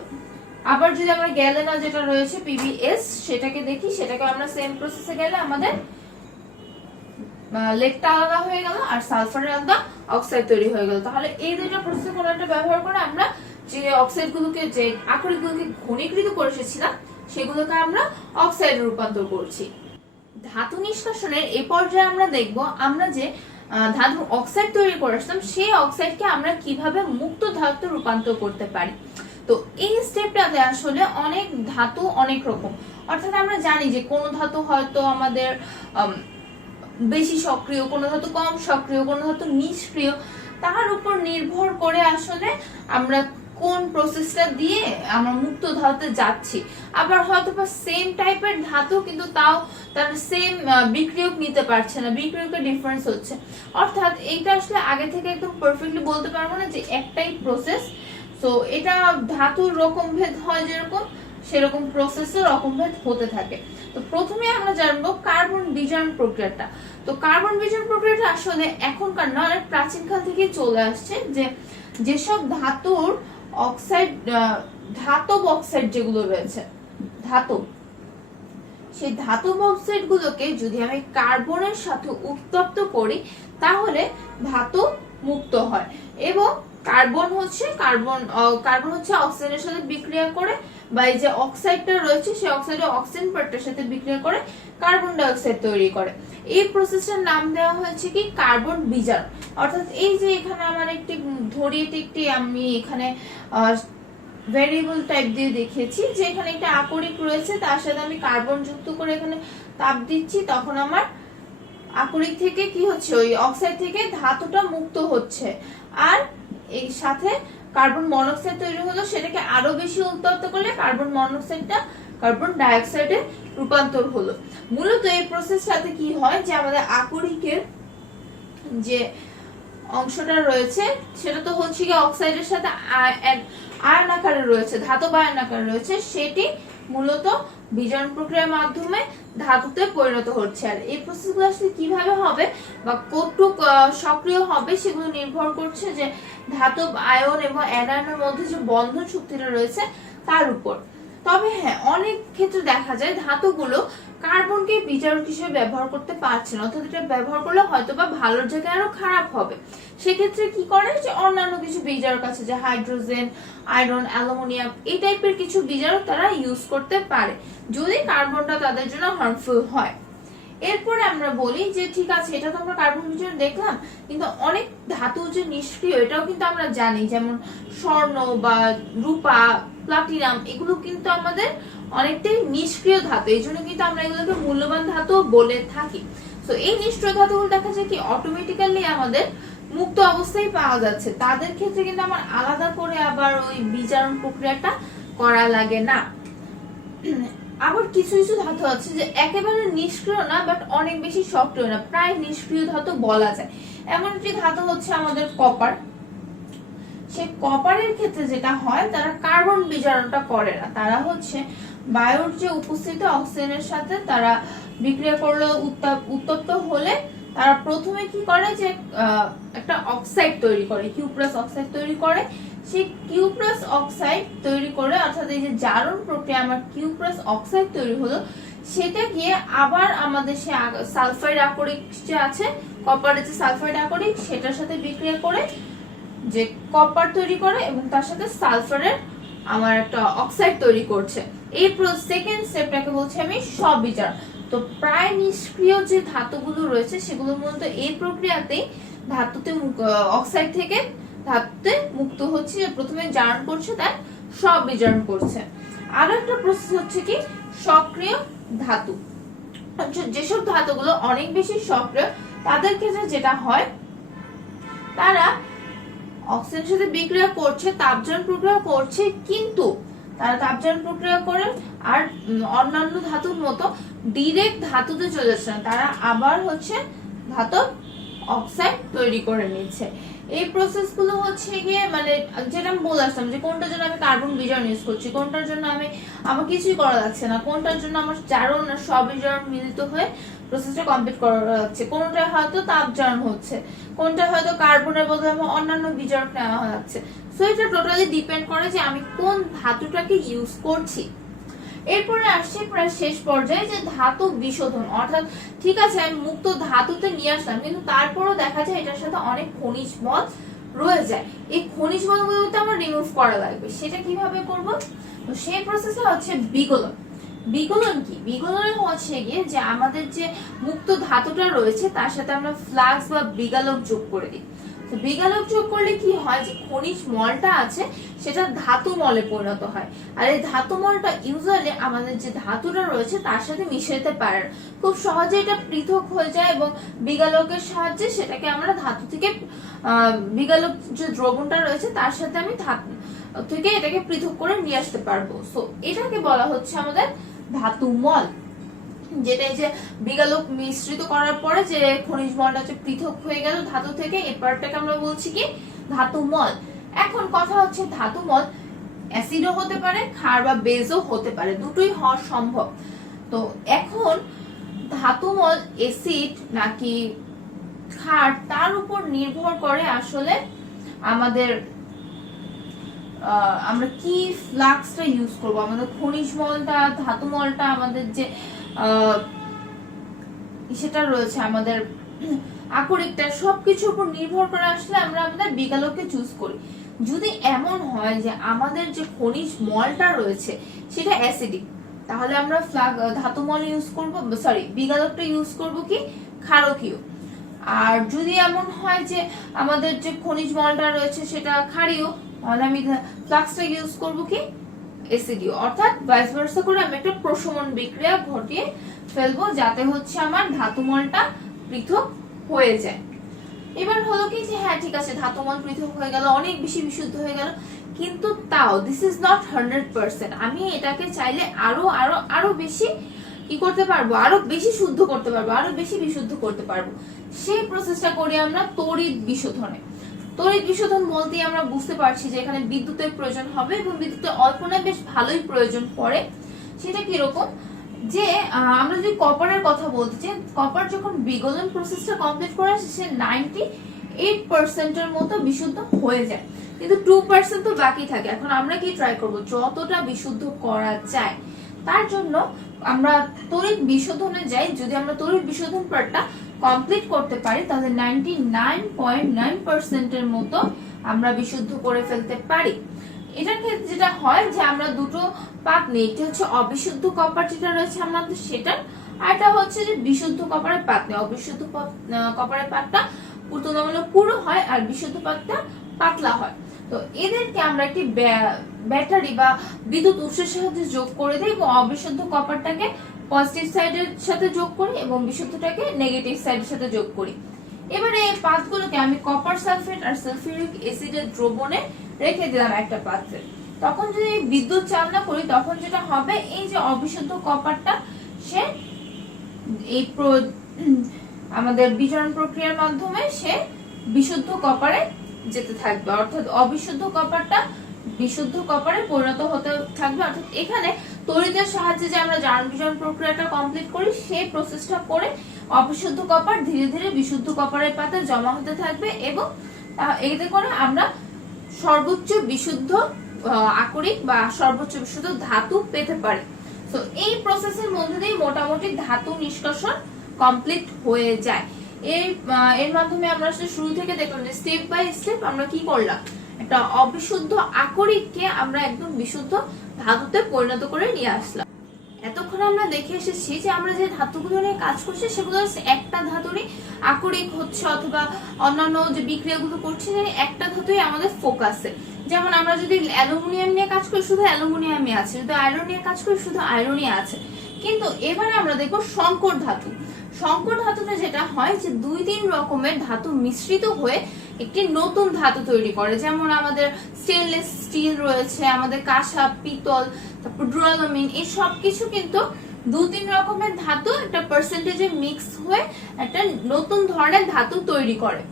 আবার যদি আমরা গ্যালেনা যেটা রয়েছে পিবিএস সেটাকে দেখি, সেটাকে আমরা সেম প্রসেসে গেলে আমাদের লেকটা আলাদা হয়ে গেল আর সালফারের আলাদা অক্সাইড তৈরি হয়ে গেল। তাহলে এই দুইটা প্রসেসে কোনো একটা ব্যবহার করে আমরা যে অক্সাইডগুলোকে, যে আকরিকগুলোকে ঘনীকৃত করে এসেছিলাম সেগুলোকে আমরা অক্সাইডে রূপান্তর করছি। ধাতু নিষ্কাশনের এই পর্যায়ে আমরা দেখব আমরা যে ধাতু অক্সাইড তৈরি করে আসলাম সেই অক্সাইডকে আমরা কিভাবে মুক্ত ধাতুতে রূপান্তর করতে পারি। তো এই স্টেপটাতে আসলে অনেক ধাতু অনেক রকম, অর্থাৎ আমরা জানি যে কোন ধাতু হয়তো আমাদের বেশি সক্রিয়, কোন ধাতু কম সক্রিয়, কোন ধাতু নিষ্ক্রিয়, তার উপর নির্ভর করে আসলে আমরা কোন প্রসেসটা দিয়ে আমরা মুক্ত ধাতুতে যাচ্ছি। আবার হয়তো বা সেম টাইপের ধাতু কিন্তু তাও তার সেম বিক্রিয়ক নিতে পারছে না, বিক্রিয়কের ডিফারেন্স হচ্ছে। অর্থাৎ এইটা আসলে আগে থেকে একদম পারফেক্টলি বলতে পারবো না যে একটাই প্রসেস। তো এটা ধাতুর রকম ভেদ হয় যেরকম, সেরকম প্রসেসের রকম ভেদ হতে থাকে। তো প্রথমে আমরা জানবো কার্বন বিজারণ প্রক্রিয়াটা। তো কার্বন বিজারণ প্রক্রিয়াটা আসলে এখনকার না, অনেক প্রাচীনকাল থেকে চলে আসছে। যে যেসব ধাতুর অক্সাইড, ধাতব অক্সাইড যেগুলো রয়েছে ধাতব, সেই ধাতব অক্সাইড গুলোকে যদি আমি কার্বনের সাথে উত্তপ্ত করি তাহলে ধাতু মুক্ত হয়। এবং কার্বন হচ্ছে অক্সিজেনের সাথে বিক্রিয়া করে, বা এই যে অক্সাইডটা রয়েছে সেই অক্সাইডের অক্সিজেন পার্টটার সাথে বিক্রিয়া করে কার্বন ডাই অক্সাইড তৈরি করে। এই প্রসেসটার নাম দেওয়া হয়েছে কি কার্বন বিজারণ। অর্থাৎ এই যে এখানে আমার একটি ধরিয়ে আমি এখানে ভেরিয়েবল টাইপ দিয়ে দেখিয়েছি যে এখানে একটা আকরিক রয়েছে, তার সাথে আমি কার্বন যুক্ত করে এখানে তাপ দিচ্ছি, তখন আমার আকরিক থেকে কি হচ্ছে, ওই অক্সাইড থেকে ধাতুটা মুক্ত হচ্ছে। আর এই সাথে কার্বন মনোক্সাইড তৈরি হলো, সেটাকে আরো বেশি উত্তপ্ত করলে কার্বন মনোক্সাইডটা কার্বন ডাই অক্সাইডে রূপান্তর হলো। মূলত এই প্রসেসটাতে কি হয় যে আমাদের আকরিকের যে অংশটা রয়েছে সেটা তো হচ্ছে কি অক্সাইডের সাথে আয়ন আকারে রয়েছে, ধাতব আয়ন আকারে রয়েছে, সেটি মূলত বিজারণ প্রক্রিয়ার মাধ্যমে ধাতুতে পরিণত হচ্ছে। আর এই প্রসেসগুলো আসলে কিভাবে হবে বা কতটুক সক্রিয় হবে সেগুলো নির্ভর করছে যে ধাতব আয়ন এবং অ্যানায়নের মধ্যে যে বন্ধন শক্তিটা রয়েছে তার উপর। তবে হ্যাঁ, অনেক ক্ষেত্রে দেখা যায় ধাতুগুলো কার্বনকে বিজারক হিসেবে ব্যবহার করতে পারছে না, অর্থাৎ এটা ব্যবহার করলে হয়তো বা ভালোর জায়গায় আরো খারাপ হবে। সেক্ষেত্রে কি করে যে অন্যান্য কিছু বিজারক আছে, যে হাইড্রোজেন, আয়রন, অ্যালুমিনিয়াম, এই টাইপের কিছু বিজারক তারা ইউজ করতে পারে যদি কার্বনটা তাদের জন্য হার্মফুল হয়। এরপরে আমরা বলি যে ঠিক আছে, এটা তো আমরা কার্বন বিজারণ দেখলাম, কিন্তু অনেক ধাতু যে নিষ্ক্রিয় এটাও কিন্তু আমরা জানি, যেমন স্বর্ণ বা রূপা, প্লাটিনাম, এগুলো কিন্তু আমাদের অনেকটাই নিষ্ক্রিয় ধাতু, এই জন্য কিন্তু আমরা এগুলোকে মূল্যবান ধাতু বলে থাকি। তো এই নিষ্ক্রিয় ধাতুগুলো দেখা যায় কি অটোমেটিক্যালি আমাদের মুক্ত অবস্থায় পাওয়া যাচ্ছে, তাদের ক্ষেত্রে কিন্তু আমার আলাদা করে আবার ওই বিজারণ প্রক্রিয়াটা করা লাগে না। আবার কিছু কিছু ধাতু আছে যে একেবারে নিষ্ক্রিয় না, বাট অনেক বেশি সক্রিয় না, প্রায় নিষ্ক্রিয় ধাতু বলা যায়। এমন একটি ধাতু হচ্ছে আমাদের কপার। সেই কপারের ক্ষেত্রে যেটা হয়, তারা কার্বন বিজারণটা করে না, তারা হচ্ছে বায়ুর যে উপস্থিত অক্সিজেনের সাথে তারা বিক্রিয়া করলে উত্তপ্ত হলে তারা প্রথমে কি করে যে একটা অক্সাইড তৈরি করে, কিউপ্রাস অক্সাইড তৈরি করে। সেই কিউপ্রাস অক্সাইড তৈরি করে, অর্থাৎ এই যে জারণ প্রক্রিয়া আমার কিউপ্রাস অক্সাইড তৈরি হলো, সেটা গিয়ে আবার আমাদের সে সালফাইড আকরিক যে আছে, কপারের যে সালফাইড আকরিক, সেটার সাথে বিক্রিয়া করে যে কপার তৈরি করে এবং তার সাথে সালফারের আমার একটা অক্সাইড তৈরি করছে। এই সেকেন্ড স্টেপটাকে বলছি আমি স্ববিজারণ। তো প্রায় নিষ্ক্রিয় যে ধাতুগুলো রয়েছে সেগুলোর মধ্যে এই প্রক্রিয়াতেই ধাতুতে অক্সাইড থেকে ধাতুতে মুক্ত হচ্ছে, প্রথমে জারণ করছে তাই স্ববিজারণ করছে। আরো একটা প্রসেস হচ্ছে কি সক্রিয় ধাতু। যেসব ধাতুগুলো অনেক বেশি সক্রিয় তাদের ক্ষেত্রে যেটা হয়, তারা অক্সিজেনের সাথে বিক্রিয়া করছে, তাপজারণ প্রক্রিয়া করছে, কিন্তু তারা তাপজারণ প্রক্রিয়া করে আর অন্যান্য ধাতুর মতো ডিরেক্ট ধাতুতে চলে যাচ্ছে না, তারা আবার হচ্ছে ধাতব অক্সাইড তৈরি করে নিচ্ছে। এই প্রসেস গুলো হচ্ছে গিয়ে মানে যেটা আমি বলে আসলাম যে কোনটার জন্য আমি কার্বন বিজারণ ইউজ করছি, কোনটার জন্য আমার কিছুই করা যাচ্ছে না, কোনটার জন্য আমার জারণ আর স্ববিজারণ মিলিত হয়ে প্রসেসটা কমপ্লিট করা যাচ্ছে, কোনটা হয়তো তাপজারণ হচ্ছে, কোনটা হয়তো কার্বনের বদলে অন্যান্য বিজারণ নেওয়া যাচ্ছে। সো এটা টোটালি ডিপেন্ড করে যে আমি কোন ধাতুটাকে ইউজ করছি। এরপরে আসছে প্রায় শেষ পর্যায়ে যে ধাতু বিশোধন, অর্থাৎ ঠিক আছে আমি মুক্ত ধাতুতে নিয়ে আসলাম, কিন্তু তারপরও দেখা যায় এটার সাথে অনেক খনিজ মল রয়ে যায়। এই খনিজ মলগুলোতে আমার রিমুভ করা লাগবে, সেটা কিভাবে করব? তো সেই প্রসেসটা হচ্ছে বিগলন। বিগলন কি? বিগলন হচ্ছে গিয়ে যে আমাদের যে মুক্ত ধাতুটা রয়েছে তার সাথে আমরা ফ্লাক্স বা বিগালক যোগ করে দিই। তো বিগালক যোগ করলে কি হয়, যে খনিজ মলটা আছে সেটা ধাতু মলে পরিণত হয়, আর এই ধাতু মলটা ইউজুয়ালি আমাদের যে ধাতুটা রয়েছে তার সাথে মিশে যেতে পারে না, খুব সহজে এটা পৃথক হয়ে যায় এবং বিগালকের সাহায্যে সেটাকে আমরা ধাতু থেকে বিগালক যে দ্রবণটা রয়েছে তার সাথে আমি ধাতু থেকে এটাকে পৃথক করে নিয়ে আসতে পারবো। সো এটাকে বলা হচ্ছে আমাদের ধাতু মল, যেটা এই যে বিগালক মিশ্রিত করার পরে যে খনিজ মলটা হচ্ছে পৃথক হয়ে গেল ধাতু থেকে, এই পার্টটাকে আমরা বলছি কি ধাতু মল। এখন কথা হচ্ছে ধাতু মল অ্যাসিডও হতে পারে, ক্ষার বা বেজও হতে পারে, দুটোই হওয়া সম্ভব। তো এখন ধাতু মল অ্যাসিড নাকি ক্ষার তার উপর নির্ভর করে আসলে আমাদের আমরা কি ফ্লাক্সটা ইউজ করব, আমাদের খনিজ মলটা, ধাতু মলটা, আমাদের যে সেটা রয়েছে আমাদের আকরিকটা, সবকিছুর উপর নির্ভর করে আসলে আমরা আমাদের বিগালককে চুজ করি। যদি এমন হয় যে আমাদের যে খনিজ মলটা রয়েছে সেটা অ্যাসিডিক, তাহলে আমরা ধাতু মল ইউজ করব, সরি বিগালকটা ইউজ করব কি ক্ষারকীয়। আর যদি এমন হয় যে আমাদের যে খনিজ মলটা রয়েছে সেটা ক্ষারীয়, তাহলে আমি ফ্লাক্সটা ইউজ করব কি অ্যাসিডীয়। অর্থাৎ ভাইস ভার্সা করে আমি একটা প্রশমন বিক্রিয়া ঘটিয়ে ফেলবো যাতে হচ্ছে আমার ধাতু মলটা পৃথক হয়ে যায়। এবার হলো কি যে হ্যাঁ ঠিক আছে ধাতু মল পৃথক হয়ে গেল, অনেক বেশি বিশুদ্ধ হয়ে গেল, কিন্তু তাও দিস ইজ নট 100%। আমি এটাকে চাইলে আরো আরো আরো বেশি কি করতে পারবো, আরো বেশি শুদ্ধ করতে পারবো, আরো বেশি বিশুদ্ধ করতে পারবো। সেই প্রসেসটা করি আমরা তড়িৎ বিশোধনে। তড়িৎ বিশোধন বলতে আমরা বুঝতে পারছি যে এখানে বিদ্যুতের প্রয়োজন হবে এবং বিদ্যুতের অল্প না বেশ ভালোই প্রয়োজন পড়ে। সেটা কিরকম, যে আমরা যদি কপারের কথা বলতে চাই, কপার যখন বিগলন প্রসেসটা কমপ্লিট করে সে 98% এর মতো বিশুদ্ধ হয়ে যায়, কিন্তু 2% তো বাকি থাকে। এখন আমরা কি ট্রাই করব, যতটা বিশুদ্ধ করা যায় তার জন্য আমরা তড়িৎ বিশোধনে যাই। যদি আমরা তড়িৎ বিশোধন পার্টটা কমপ্লিট করতে পারি তাহলে 99.9% এর মতো আমরা বিশুদ্ধ করে ফেলতে পারি। এটার ক্ষেত্রে যেটা হয় যে আমরা দুটো পাত নিই, এটা হচ্ছে অবিশুদ্ধ কপার যেটা রয়েছে আমাদের সেটা, আর এটা হচ্ছে যে বিশুদ্ধ কপারের পাত নেই। অবিশুদ্ধ কপারের পাতটা তুলনামূলক পুরো হয় আর বিশুদ্ধ পাতটা পাতলা হয়। তো এদেরকে আমরা একটি ব্যাটারি বা বিদ্যুৎ উৎসের সাহায্যে যোগ করে দিই এবং অবিশুদ্ধ কপারটাকে পজিটিভ সাইডের সাথে যোগ করি এবং বিশুদ্ধটাকে নেগেটিভ সাইডের সাথে যোগ করি। এবারে এই পাতগুলোকে আমি কপার সালফেট আর সালফিউরিক অ্যাসিডের দ্রবণে রেখে দিলাম একটা পাত্রে। তখন যদি বিদ্যুৎ চালনা করি তখন যেটা হবে, এই যে অবিশুদ্ধ কপারটা সে এই আমাদের বিজারণ প্রক্রিয়ার মাধ্যমে সে বিশুদ্ধ কপারে যেতে থাকবে, অর্থাৎ অবিশুদ্ধ কপারটা বিশুদ্ধ কপারে পরিণত হতে থাকবে। অর্থাৎ এখানে তড়িতের সাহায্যে যে আমরা জারণ বিজারণ প্রক্রিয়াটা কমপ্লিট করি, সেই প্রসেসটা করে অবিশুদ্ধ কপার ধীরে ধীরে বিশুদ্ধ কপারের পাতায় জমা হতে থাকবে এবং এতে করে আমরা সর্বোচ্চ বিশুদ্ধ আকরিক বা সর্বোচ্চ বিশুদ্ধ ধাতু পেতে পারি। তো এই প্রসেসের মধ্যে দিয়ে মোটামুটি ধাতু নিষ্কাশন কমপ্লিট হয়ে যায়। এর মাধ্যমে আমরা শুরু থেকে দেখলাম যে স্টেপ বাই স্টেপ আমরা কি করলাম, একটা অবিশুদ্ধ আকরিককে আমরা একদম বিশুদ্ধ ধাতুতে পরিণত করে নিয়ে আসলাম। এতক্ষণ আমরা দেখে এসেছি যে আমরা যে ধাতুগুলো নিয়ে কাজ করছি সেগুলো একটা ধাতুরই আকরিক হচ্ছে অথবা অন্যান্য যে বিক্রিয়াগুলো করছি একটা ধাতুই আমাদের ফোকাসে। যেমন আমরা যদি অ্যালুমিনিয়াম নিয়ে কাজ করি শুধু অ্যালুমিনিয়ামই আছে, যদি আয়রন নিয়ে কাজ করি শুধু আয়রনই আছে। কিন্তু এবারে আমরা দেখবো সংকর ধাতু। সংকর ধাতুতে যেটা হয় যে 2-3 রকমের ধাতু মিশ্রিত হয়ে একটি নতুন ধাতু তৈরি করে। যেমন আমাদের স্টেনলেস স্টিল রয়েছে, আমাদের কাঁসা, পিতল, তারপর ডুরালামিন, এই সব কিছু কিন্তু 2-3 রকমের ধাতু একটা পার্সেন্টেজে মিক্স হয়ে একটা নতুন ধরনের ধাতু তৈরি করে।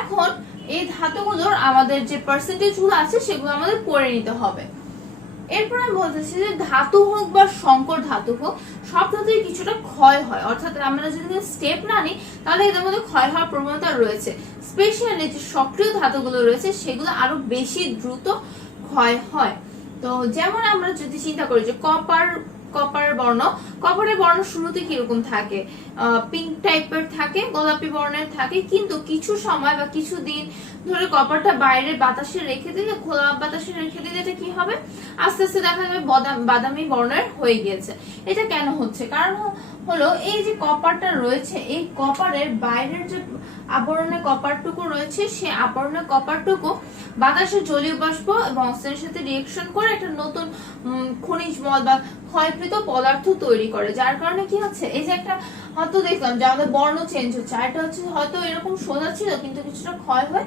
এখন এই ধাতুগুলোর আমাদের যে পার্সেন্টেজ গুলো আছে সেগুলো আমাদের পড়ে নিতে হবে। এরপর আমি বলতেছি যে ধাতু হোক বা সংকর ধাতু হোক, সব ধাতুই কিছুটা ক্ষয় হয়, অর্থাৎ আমরা যদি স্টেপ না নিই তাহলে এদের মধ্যে ক্ষয় হওয়ার প্রবণতা রয়েছে। স্পেশালি যে সক্রিয় ধাতুগুলো রয়েছে সেগুলো আরো বেশি দ্রুত ক্ষয় হয়। তো যেমন আমরা যদি চিন্তা করি যে কপারের বর্ণ শুরুতে কিরকম থাকে, পিঙ্ক টাইপের থাকে, গোলাপি বর্ণের থাকে, কিন্তু কিছু সময় বা কিছু দিন ধরে কপারটা বাইরে বাতাসে রেখে দিলে, খোলা বাতাসে রেখে দিলে এটা কি হবে, আস্তে আস্তে দেখা যাবে বাদামি বর্ণের হয়ে গিয়েছে। এটা কেন হচ্ছে? কারণ হলো এই যে কপারটা রয়েছে, এই কপারের বাইরের যে আবরণে কপারটুকু রয়েছে, সেই আবরণের কপারটুকু বাতাসে জলীয় বাষ্প এবং অক্সিজেনের সাথে রিঅ্যাকশন করে একটা নতুন খনিজ মল বা ক্ষয়কৃত পদার্থ তৈরি করে। যার কারণে কি হচ্ছে, এই যে একটা হয়তো দেখলাম যে আমাদের বর্ণ চেঞ্জ হচ্ছে, আর এটা হচ্ছে হয়তো এরকম সোজা ছিল কিন্তু কিছুটা ক্ষয় হয়ে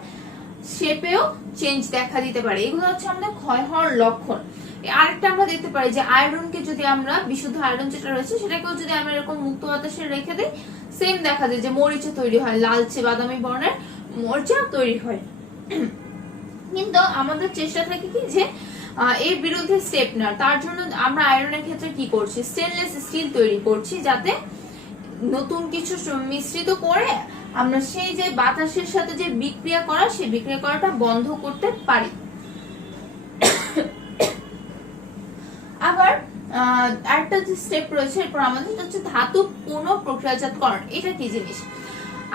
শেপেও চেঞ্জ দেখা দিতে পারে। এগুলো হচ্ছে আমাদের ক্ষয় হওয়ার লক্ষণ। আরেকটা আমরা দেখতে পারি যে আয়রনকে যদি আমরা বিশুদ্ধ আয়রন যেটা রয়েছে সেটাকেও যদি আমরা এরকম মুক্ত বাতাসে রেখে দিই, সেম দেখা যায় যে মরিচা তৈরি হয়, লালচে বাদামি বর্ণের মরিচা তৈরি হয়। কিন্তু আমাদের চেষ্টা থাকে কি যে এর বিরুদ্ধে স্টেপ নেওয়ার। তার জন্য আমরা আয়রনের ক্ষেত্রে কি করছি, স্টেনলেস স্টিল তৈরি করছি, যাতে নতুন কিছু মিশ্রিত করে আমরা সেই যে বাতাসের সাথে যে বিক্রিয়া করা, সেই বিক্রিয়া করাটা বন্ধ করতে পারি। আবার আরেকটা যে স্টেপ রয়েছে এরপর আমাদের হচ্ছে ধাতু পুনঃ প্রক্রিয়াজাতকরণ। এটা কি জিনিস?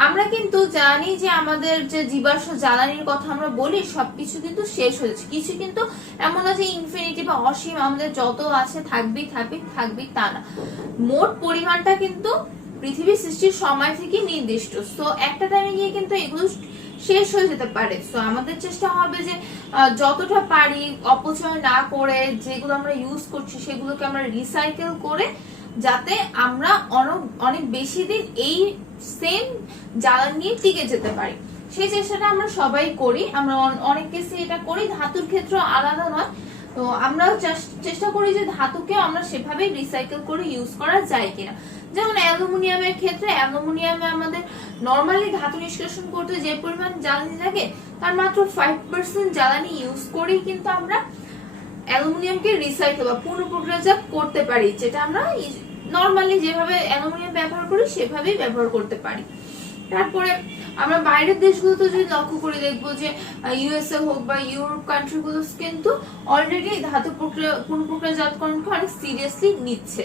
আমরা কিন্তু জানি যে আমাদের যে জীবাশ্ম জ্বালানির কথা আমরা বলি সবকিছু কিন্তু শেষ হয়েছে, কিছু কিন্তু এমন না যে ইনফিনিটি বা অসীম আমাদের যত আছে থাকবেই তা না। মোট পরিমাণটা কিন্তু পৃথিবী সৃষ্টির সময় থেকে নির্দিষ্ট। তো একটা টাইমে গিয়ে কিন্তু এগুলো শেষ হয়ে যেতে পারে। তো আমাদের চেষ্টা হবে যে যতটা পারি অপচয় না করে যেগুলো আমরা ইউজ করছি সেগুলোকে আমরা রিসাইকেল করে যাতে আমরা অনেক বেশি দিন এই সেম জ্বালানি নিয়ে টিকে যেতে পারি, সেই চেষ্টাটা আমরা সবাই করি। আমরা অনেক কেসে এটা করি, ধাতুর ক্ষেত্রে আলাদা নয়। তো আমরা চেষ্টা করি যে ধাতুকে আমরা সেভাবেই রিসাইকেল করে ইউজ করা যায় কিনা। যেমন অ্যালুমিনিয়ামের ক্ষেত্রে, অ্যালুমিনিয়ামে আমাদের নর্মালি ধাতু নিষ্কাশন করতে যে পরিমাণ জ্বালানি লাগে তার মাত্র 5% জ্বালানি ইউজ করেই কিন্তু আমরা অ্যালুমিনিয়ামকে রিসাইকেল বা পুনঃপ্রক্রিয়াজাত করতে পারি, যেটা আমরা নর্মালি যেভাবে অ্যালুমিনিয়াম ব্যবহার করি সেভাবেই ব্যবহার করতে পারি। তারপরে আমরা বাইরের দেশগুলোতে যদি লক্ষ্য করে দেখবো যে ইউএসএ হোক বা ইউরোপ কান্ট্রিগুলো কিন্তু অলরেডি ধাতু পুনঃপ্রক্রিয়াজাতকরণকে অনেক সিরিয়াসলি নিচ্ছে।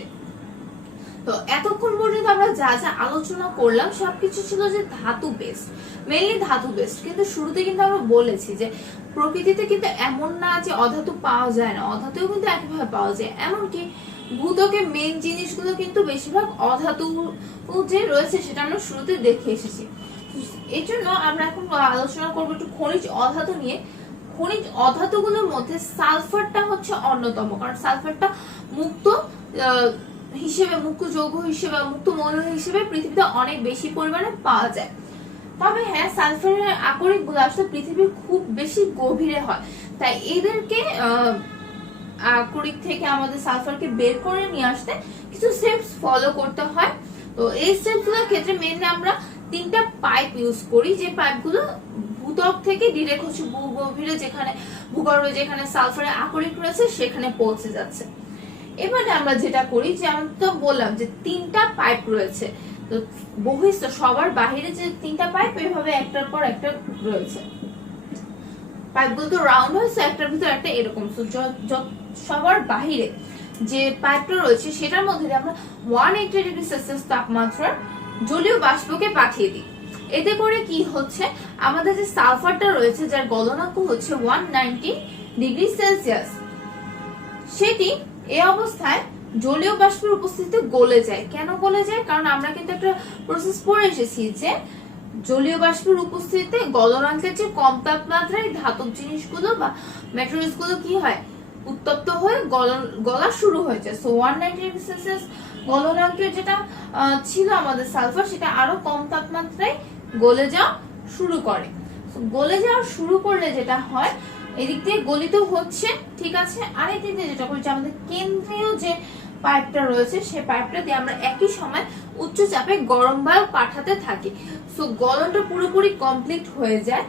তো এতক্ষণ পর্যন্ত আমরা যা যা আলোচনা করলাম সবকিছু ছিল যে ধাতু বেসড, মেইনলি ধাতু বেসড। কিন্তু শুরুতে কিন্তু আমরা বলেছি যে প্রকৃতিতে কিন্তু এমন না যে অধাতু পাওয়া যায় না, অধাতুও কিন্তু একইভাবে পাওয়া যায়। এমনকি ভূত্বকে মেইন জিনিসগুলো কিন্তু বেশিরভাগ অধাতু যে রয়েছে সেটা আমরা শুরুতে দেখে এসেছি। এই জন্য আমরা এখন আলোচনা করবো একটু খনিজ অধাতু নিয়ে। খনিজ অধাতুগুলোর মধ্যে সালফারটা হচ্ছে অন্যতম, কারণ সালফারটা মুক্ত হিসেবে, মুক্ত যৌগ হিসেবে, মুক্ত মৌল হিসেবে পৃথিবীতে অনেক বেশি পরিমাণে পাওয়া যায়। তবে হ্যাঁ, সালফারের আকরিক গুলো আসলে পৃথিবীর খুব বেশি গভীরে হয়, তাই এদেরকে আকরিক থেকে আমাদের সালফারকে বের করে নিয়ে আসতে কিছু স্টেপস ফলো করতে হয়। তো এই স্টেপসগুলোর ক্ষেত্রে মেইনলি আমরা 3টা পাইপ ইউজ করি, যে পাইপগুলো ভূত্বক থেকে ডিরেক্ট হচ্ছে ভূগর্ভে যেখানে সালফারের আকরিক রয়েছে সেখানে পৌঁছে যাচ্ছে। এবারে আমরা যেটা করি যে আমি তো বললাম যে 3টা পাইপ রয়েছে, তো বহিস্থ সবার বাহিরে যে 3টা পাইপ এভাবে একটার পর একটা রয়েছে, পাইপগুলো তো রাউন্ড হয়েছে, একটার ভিতর একটা এরকম। সবার বাহিরে যে পাইপটা রয়েছে সেটার মধ্যে আমরা 180 ডিগ্রি সেলসিয়াস তাপমাত্রার জলীয় বাষ্পকে পাঠিয়ে দিই। এতে করে কি হচ্ছে, আমাদের যে সালফারটা রয়েছে যার গলনাঙ্ক হচ্ছে 190 ডিগ্রি সেলসিয়াস, সেটি এই অবস্থায় জলীয় বাষ্পের উপস্থিতিতে গলে যায়। কেন গলে যায়? কারণ আমরা কিন্তু একটা প্রসেস পড়ে এসেছি যে জলীয় বাষ্পের উপস্থিতিতে গলনাঙ্কের যে কম তাপমাত্রায় ধাতব জিনিসগুলো বা ম্যাটেরিয়ালস গুলো কি হয়, উত্তপ্ত হয়ে গলা শুরু হয়ে যায়। সো 190 ডিগ্রি সেলসিয়াস গলনাঙ্কের যেটা ছিল আমাদের সালফার, সেটা আরো কম তাপমাত্রায় গলে যাওয়া শুরু করে। গলে যাওয়া শুরু করলে যেটা হয়, এদিক দিয়ে গলিত হচ্ছে, ঠিক আছে। আরেক দিক দিয়ে যেটা করছে, আমাদের কেন্দ্রীয় যে পাইপটা রয়েছে সেই পাইপটা দিয়ে আমরা একই সময় উচ্চ চাপে গরম বায়ু পাঠাতে থাকি। সো গলনটা পুরোপুরি কমপ্লিট হয়ে যায়।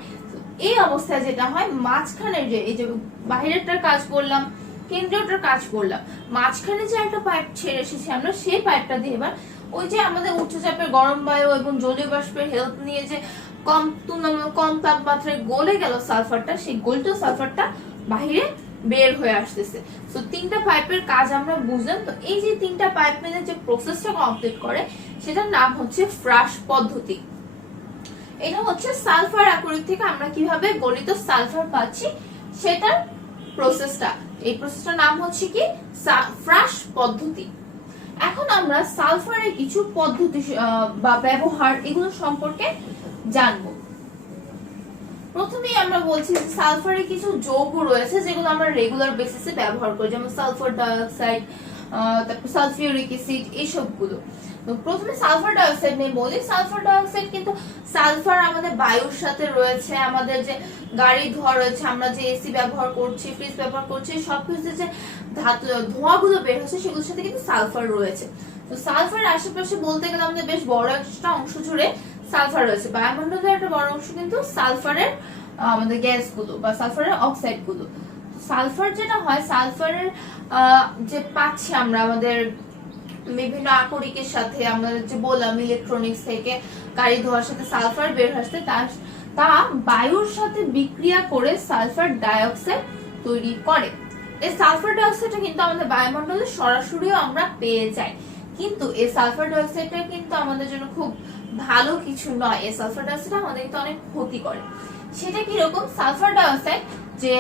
এই অবস্থায় যেটা হয়, মাঝখানে যে এই যে বাহিরেরটার কাজ করলাম, কেন্দ্রীয়টার কাজ করলাম, মাঝখানে যে একটা পাইপ ছেড়ে এসেছি আমরা, সেই পাইপটা দিয়ে এবার ওই যে আমাদের উচ্চ চাপের গরম বায়ু এবং জলীয় বাষ্পের হেল্প নিয়ে যে কম তাপমাত্রায় গলে গেল সালফারটা, সেই গলিত সালফারটা বাহিরে বের হয়ে আসতেছে। সো 3টা পাইপের কাজ আমরা বুঝলাম। তো এই যে 3টা পাইপ মিলে যে প্রসেসটা কমপ্লিট করে, সেটার নাম হচ্ছে ফ্রাশ পদ্ধতি। এটা হচ্ছে সালফার আকরিক থেকে আমরা কিভাবে গলিত সালফার পাচ্ছি সেটার প্রসেসটা। এই প্রসেসটার নাম হচ্ছে কি, ফ্রাশ পদ্ধতি। এখন আমরা সালফারের কিছু পদ্ধতি বা ব্যবহার এগুলো সম্পর্কে জানবো। প্রথমেই আমরা বলছি যে সালফারে কিছু যৌগ রয়েছে যেগুলো আমরা রেগুলার বেসিসে ব্যবহার করি, যেমন সালফার ডাইঅক্সাইড, তারপর সালফিউরিক অ্যাসিড, এইসবগুলো। তো প্রথমে সালফার ডাইঅক্সাইড নিয়ে বলি। সালফার ডাইঅক্সাইড কিন্তু সালফার আমাদের বায়ুর সাথে রয়েছে, আমাদের যে গাড়ি ধোয়া রয়েছে, আমরা যে এসি ব্যবহার করছি, ফ্রিজ ব্যবহার করছি, সবকিছুতে যে ধোঁয়াগুলো বের হচ্ছে সেগুলোর সাথে কিন্তু সালফার রয়েছে। তো সালফারের আশেপাশে বলতে গেলে আমাদের বেশ বড় একটা অংশ জুড়ে সালফার রয়েছে। বায়ুমণ্ডলের একটা বড় অংশ কিন্তু সালফারের আমাদের গ্যাসগুলো বা সালফারের অক্সাইড গুলো। সালফার যেটা হয়, সালফারের যে পাচ্ছি আমরা আমাদের বিভিন্ন আকরিকের সাথে, আমরা যে বললাম ইলেকট্রনিক্স থেকে গাড়ি ধোয়ার সাথে সালফার বের আসছে, তা বায়ুর সাথে বিক্রিয়া করে সালফার ডাইঅক্সাইড তৈরি করে। এই সালফার ডাইঅক্সাইডটা কিন্তু আমাদের বায়ুমণ্ডলে সরাসরিও আমরা পেয়ে যাই, কিন্তু এই সালফার ডাইঅক্সাইডটা কিন্তু আমাদের জন্য খুব ভালো কিছু নয়। এই সালফার ডাইঅক্সাইড আমাদের কিন্তু অনেক ক্ষতি করে। সেটা কি রকম? সালফার ডাইঅক্সাইড যে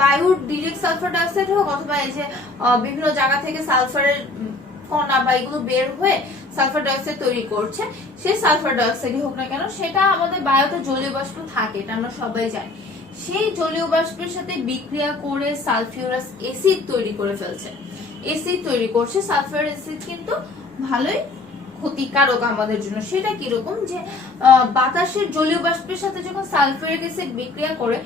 বায়ুর ডিরেক্ট সালফার ডাইঅক্সাইড হোক, অথবা এই যে বিভিন্ন জায়গা থেকে সালফারের কণা বা এগুলো বের হয়ে সালফার ডাইঅক্সাইড তৈরি করছে, সেই সালফার ডাইঅক্সাইডই হোক না কেন, সেটা আমাদের বায়ুতে জলীয় বাষ্প থাকে, এটা আমরা সবাই জানি। সেই জলীয় বাষ্পের সাথে বিক্রিয়া করে সালফিউরাস অ্যাসিড তৈরি করে ফেলছে, অ্যাসিড তৈরি করছে। সালফার অ্যাসিড কিন্তু ভালোই ক্ষতিকারক আমাদের জন্য। সেটা কিরকম? যে বাতাসের জলীয় বাষ্পের সাথে যখন সালফিউরিক অ্যাসিড বিক্রিয়া করে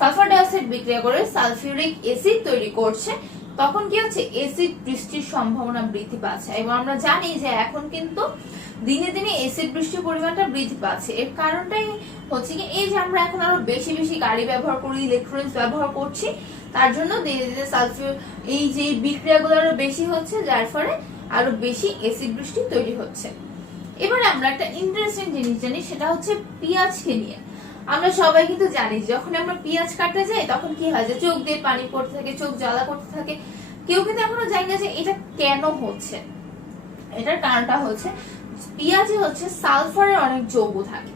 সালফার ডাইঅক্সাইড বিক্রিয়া করে সালফিউরিক অ্যাসিড তৈরি করছে, তখন কি হচ্ছে, অ্যাসিড বৃষ্টির সম্ভাবনা বৃদ্ধি পাচ্ছে। এবং আমরা জানি যে এখন কিন্তু দিনে দিনে অ্যাসিড বৃষ্টির পরিমাণটা বৃদ্ধি পাচ্ছে। এর কারণটাই হচ্ছে কি, এই যে আমরা এখন আরো বেশি বেশি গাড়ি ব্যবহার করি, ইলেকট্রনিক্স ব্যবহার করছি, তার জন্য ধীরে ধীরে সালফিউর এই যে বিক্রিয়াগুলো আরো বেশি হচ্ছে, যার ফলে আরো বেশি অ্যাসিড বৃষ্টি তৈরি হচ্ছে। এবার আমরা একটা ইন্টারেস্টিং জিনিস জানি, সেটা হচ্ছে পেঁয়াজকে নিয়ে। আমরা সবাই কিন্তু জানি যখন আমরা পেঁয়াজ কাটতে যাই তখন কি হয়, যে চোখ দিয়ে পানি পড়তে থাকে, চোখ জ্বালা করতে থাকে। কেউ কিন্তু এখনো জানি না যে এটা কেন হচ্ছে। এটার কারণটা হচ্ছে, পেঁয়াজে হচ্ছে সালফারের অনেক যৌগ থাকে।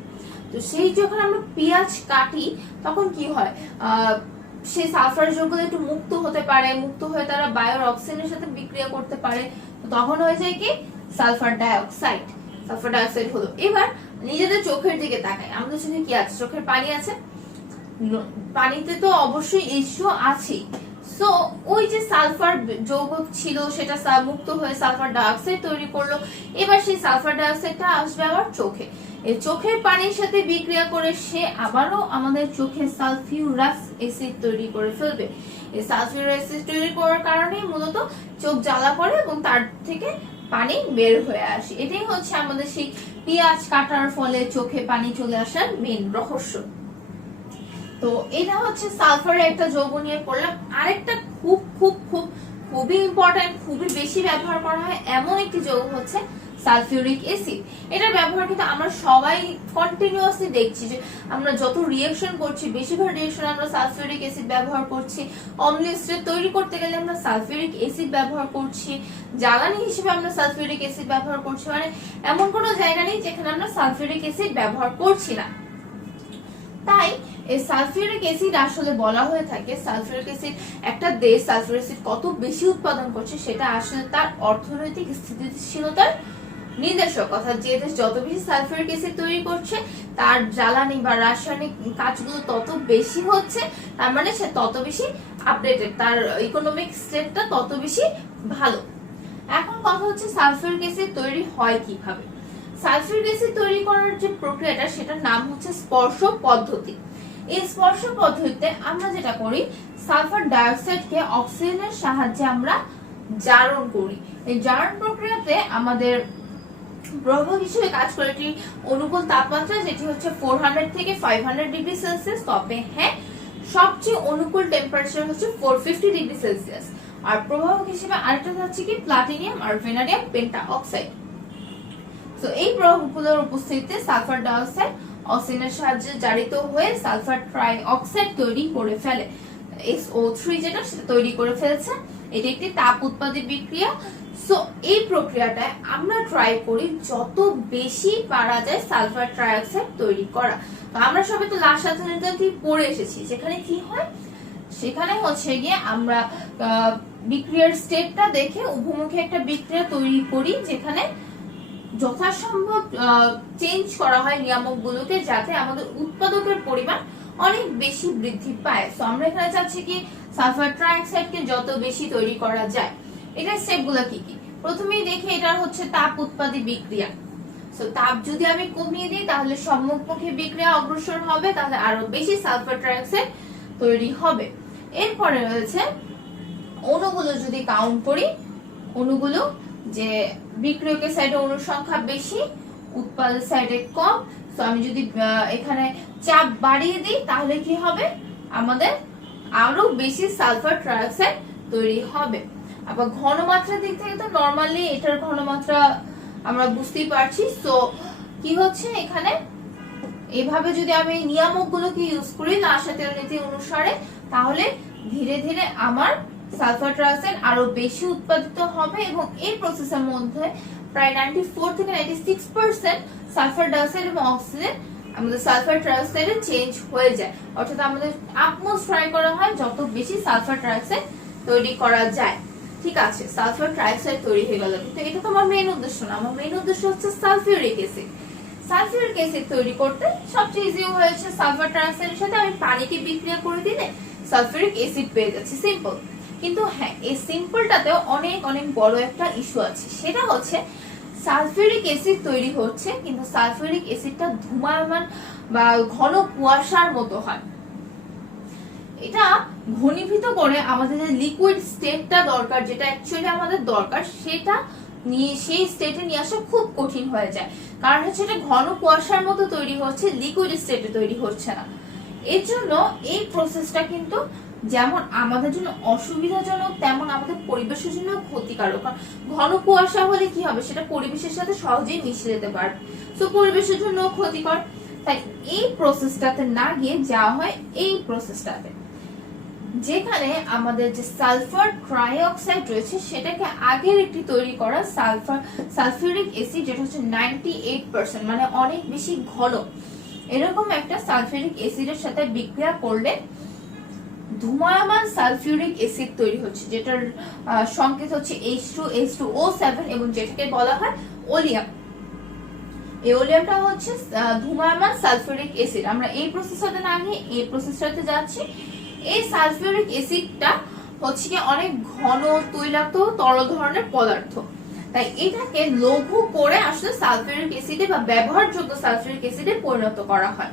তো সেই যখন আমরা পেঁয়াজ কাটি তখন কি হয়, সেই সালফারের যৌগগুলো একটু মুক্ত হতে পারে, মুক্ত হয়ে তারা বায়ুর অক্সিজেনের সাথে বিক্রিয়া করতে পারে, তখন হয়ে যায় কি, সালফার ডাইঅক্সাইড। সালফার ডাইঅক্সাইড হলো। এবার নিজেদের চোখের দিকে তাকাই, আমাদের চোখে কি আছে? চোখের পানি আছে, পানিতে তো অবশ্যই H2O আছে। সো ওই যে সালফার যৌগ ছিল সেটা মুক্ত হয়ে সালফার ডাইঅক্সাইড তৈরি করলো। এবার সেই সালফার ডাইঅক্সাইডটা আসবে আবার চোখে, এই চোখের পানির সাথে বিক্রিয়া করে সে আবারও আমাদের চোখে সালফিউরাস অ্যাসিড তৈরি করে ফেলবে। এই সালফিউরাস অ্যাসিড তৈরি করার কারণে মূলত চোখ জ্বালা করে এবং তার থেকে পানি বের হয়ে আসে। এটাই হচ্ছে আমাদের সেই পেঁয়াজ কাটার ফলে চোখে পানি চলে আসার মেইন রহস্য। তো এটা হচ্ছে সালফারের একটা যৌগ নিয়ে পড়লাম। আরেকটা খুব খুব খুব খুবই ইম্পর্টেন্ট, খুবই বেশি ব্যবহার করা হয় এমন একটি যৌগ হচ্ছে সালফিউরিক অ্যাসিড। এটার ব্যবহার কিন্তু আমরা সবাই কন্টিনিউয়াসলি দেখছি যে আমরা যত রিঅ্যাকশন করছি বেশিরভাগ রিঅ্যাকশন আমরা সালফিউরিক অ্যাসিড ব্যবহার করছি। অম্লীয় স্টেট তৈরি করতে গেলে আমরা সালফিউরিক অ্যাসিড ব্যবহার করছি, জ্বালানি হিসেবে আমরা সালফিউরিক অ্যাসিড ব্যবহার করছি। মানে এমন কোনো জায়গা নেই যেখানে আমরা সালফিউরিক অ্যাসিড ব্যবহার করছি না। তাই এই সালফিউরিক অ্যাসিড আসলে বলা হয়ে থাকে, সালফিউরিক অ্যাসিড একটা দেশ সালফিউরিক অ্যাসিড কত বেশি উৎপাদন করছে সেটা আসলে তার অর্থনৈতিক স্থিতিশীলতার নির্দেশক। অর্থাৎ যে দেশ যত বেশি সালফিউরিক অ্যাসিড তৈরি করছে তার জ্বালানি বা রাসায়নিক কাজগুলো তত বেশি হচ্ছে, তার মানে সে তত বেশি আপডেটেড, তার ইকোনমিক স্টেটটা তত বেশি ভালো। এখন কথা হচ্ছে সালফিউরিক অ্যাসিড তৈরি হয় কিভাবে। সালফিউরিক অ্যাসিড তৈরি করার যে প্রক্রিয়াটা সেটার নাম হচ্ছে স্পর্শ পদ্ধতি। এই স্পর্শ পদ্ধতিতে আমরা যেটা করি, সালফার ডাইঅক্সাইডকে অক্সিজেনের সাহায্যে আমরা জারণ করি। এই জারণ প্রক্রিয়াতে আমাদের প্রভাবক হিসেবে কাজ করে একটি অনুকূল তাপমাত্রা, যেটি হচ্ছে 400 থেকে 500 ডিগ্রি সেলসিয়াস। তবে হ্যাঁ, সবচেয়ে অনুকূল টেম্পারেচার হচ্ছে 450 ডিগ্রি সেলসিয়াস। আর প্রভাবক হিসেবে আরেকটা হচ্ছে কি প্লাটিনিয়াম আর ভ্যানাডিয়াম পেন্টা অক্সাইড। তো এই প্রভাবগুলোর উপস্থিতিতে সালফার ডাইঅক্সাইড অক্সিজেনের সাহায্যে জারিত হয়ে সালফার ট্রাই অক্সাইড তৈরি করে ফেলে, SO3 যেটা সেটা তৈরি করে ফেলছে। এটি একটি তাপ উৎপাদী বিক্রিয়া। সো এই প্রক্রিয়াটায় আমরা ট্রাই করি যত বেশি পারা যায় সালফার ট্রাইঅক্সাইড তৈরি করা। তো আমরা সবাই তো লাস্ট সাথে পড়ে এসেছি, যেখানে কি হয় সেখানে হচ্ছে গিয়ে আমরা বিক্রিয়ার স্টেপটা দেখে উভমুখী একটা বিক্রিয়া তৈরি করি, যেখানে যথাসম্ভব চেঞ্জ করা হয় নিয়ামকগুলোকে, যাতে আমাদের উৎপাদকের পরিমাণ অনেক বেশি বৃদ্ধি পায়। সো আমরা এখানে চাচ্ছি কি সালফার ট্রাইঅক্সাইডকে যত বেশি তৈরি করা যায়। এটা স্টেপগুলো কি কি, প্রথমেই দেখি এটা হচ্ছে তাপ উৎপাদী বিক্রিয়া। সো তাপ যদি আমি কমিয়ে দিই তাহলে সম্মুখমুখী বিক্রিয়া অগ্রসর হবে, তাহলে আরো বেশি সালফার ট্রাইঅক্সাইড তৈরি হবে। এরপরে রয়েছে অণুগুলো, যদি কাউন্ট করি অণুগুলো, যে বিক্রিয়কের সাইডে অণুর সংখ্যা বেশি, উৎপাদক সাইডে কম। সো আমি যদি এখানে চাপ বাড়িয়ে দিই তাহলে কি হবে, আমাদের আরো বেশি সালফার ট্রাইঅক্সাইড তৈরি হবে। আবার ঘনমাত্রার দিক থেকে তো নরমালি এটার ঘনমাত্রা আমরা বুঝতেই পারছি। সো কি হচ্ছে এখানে, এভাবে যদি আমি নিয়ামকগুলোকে ইউজ করি নাসাতীয় নীতি অনুসারে, তাহলে ধীরে ধীরে আমার সালফার ট্রাইঅক্সাইড আরো বেশি উৎপাদিত হবে এবং এই প্রসেসের মধ্যে প্রায় 94 থেকে 96% সালফার ডাইঅক্সাইড এবং অক্সিজেন আমাদের সালফার ট্রাইঅক্সাইডে চেঞ্জ হয়ে যায়। অর্থাৎ আমাদের আপমোস্ট ট্রাই করা হয় যত বেশি সালফার ট্রাইঅক্সাইড তৈরি করা যায়। ঠিক আছে, সালফার ট্রাইঅক্সাইড তৈরি হয়ে গেল, কিন্তু এটা তো আমার মেইন উদ্দেশ্য না। আমার মেইন উদ্দেশ্য হচ্ছে সালফিউরিক অ্যাসিড। সালফিউরিক অ্যাসিড তৈরি করতে সবচেয়ে ইজি হয়েছে সালফার ট্রাইঅক্সাইডের সাথে আমি পানিকে বিক্রিয়া করে দিলে সালফিউরিক অ্যাসিড পেয়ে যাচ্ছি, সিম্পল। কিন্তু হ্যাঁ, এই সিম্পলটাতেও অনেক অনেক বড় একটা ইস্যু আছে, সেটা হচ্ছে সালফিউরিক অ্যাসিড তৈরি হচ্ছে, কিন্তু সালফিউরিক অ্যাসিডটা ধূমায়মান বা ঘন কুয়াশার মতো হয়। এটা ঘনীভূত করে আমাদের যে লিকুইড স্টেটটা দরকার, যেটা অ্যাকচুয়ালি আমাদের দরকার, সেটা নিয়ে সেই স্টেটে নিয়ে আসা খুব কঠিন হয়ে যায়। কারণ হচ্ছে এটা ঘন কুয়াশার মতো তৈরি হচ্ছে, লিকুইড স্টেটে তৈরি হচ্ছে না। এর জন্য এই প্রসেসটা কিন্তু যেমন আমাদের জন্য অসুবিধাজনক, তেমন আমাদের পরিবেশের জন্য ক্ষতিকারক। কারণ ঘন কুয়াশা হলে কি হবে, সেটা পরিবেশের সাথে সহজেই মিশে যেতে পারবে, তো পরিবেশের জন্য ক্ষতিকর। তাই এই প্রসেসটাতে না গিয়ে যাওয়া হয় এই প্রসেসটাতে, যেখানে আমাদের যে সালফার ট্রাইঅক্সাইড রয়েছে সেটাকে আগের একটি তৈরি করা সালফিউরিক অ্যাসিড, যেটা হচ্ছে 98%, মানে অনেক বেশি ঘন, এরকম একটা সালফিউরিক অ্যাসিডের সাথে বিক্রিয়া করলে ধূমায়মান সালফিউরিক অ্যাসিড তৈরি হচ্ছে, যেটার সংকেত হচ্ছে H2H2O7 এবং যেটাকে বলা হয় ওলিয়াম। এই ওলিয়ামটা হচ্ছে ধূমায়মান সালফিউরিক অ্যাসিড। আমরা এই প্রসেসটাতে না গিয়ে এই প্রসেসটাতে যাচ্ছি। এই সালফিউরিক অ্যাসিডটা হচ্ছে কি অনেক ঘন তৈলাক্ত তরল ধরনের পদার্থ, তাই এটাকে লঘু করে আসলে সালফিউরিক অ্যাসিডে বা ব্যবহারযোগ্য সালফিউরিক অ্যাসিডে পরিণত করা হয়।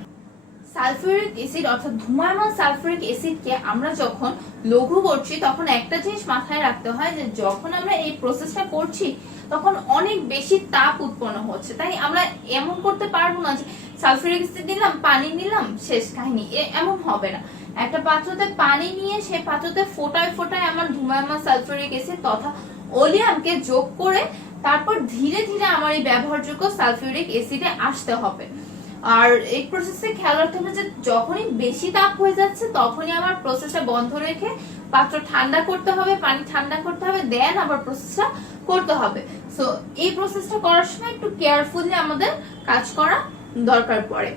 সালফিউরিক অ্যাসিড অর্থাৎ ধূমায়মান সালফিউরিক অ্যাসিডকে আমরা যখন লঘু করছি, তখন একটা জিনিস মাথায় রাখতে হয় যে যখন আমরা এই প্রসেসটা করছি তখন অনেক বেশি তাপ উৎপন্ন হচ্ছে। তাই আমরা এমন করতে পারবো না যে সালফিউরিক অ্যাসিড নিলাম, পানি নিলাম, শেষ কাহিনী, এমন হবে না। একটা পাত্রতে পানি নিয়ে সেই পাত্রতে ফোটায় ফোটায় আমার ধূমায়মান সালফিউরিক অ্যাসিড তথা ওলিয়ামকে যোগ করে তারপর ধীরে ধীরে আমার এই ব্যবহারযোগ্য সালফিউরিক অ্যাসিডে আসতে হবে। আর এই প্রসেসে খেয়াল রাখতে হবে যে যখনই বেশি তাপ হয়ে যাচ্ছে তখনই আমার প্রসেসটা বন্ধ রেখে পাত্র ঠান্ডা করতে হবে, পানি ঠান্ডা করতে হবে, দেন আবার প্রসেসটা করতে হবে। সো এই প্রসেসটা করার সময় একটু কেয়ারফুলি আমাদের কাজ করা দরকার পড়ে।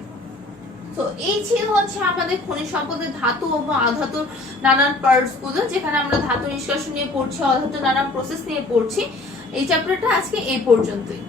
তো এই ছিল হচ্ছে আমাদের খনিজ সম্পদের ধাতু ও অধাতুর নানান পার্টস গুলো, যেখানে আমরা ধাতু নিষ্কাশন নিয়ে পড়ছি, অধাতু নানান প্রসেস নিয়ে পড়ছি। এই চ্যাপ্টারটা আজকে এই পর্যন্তই।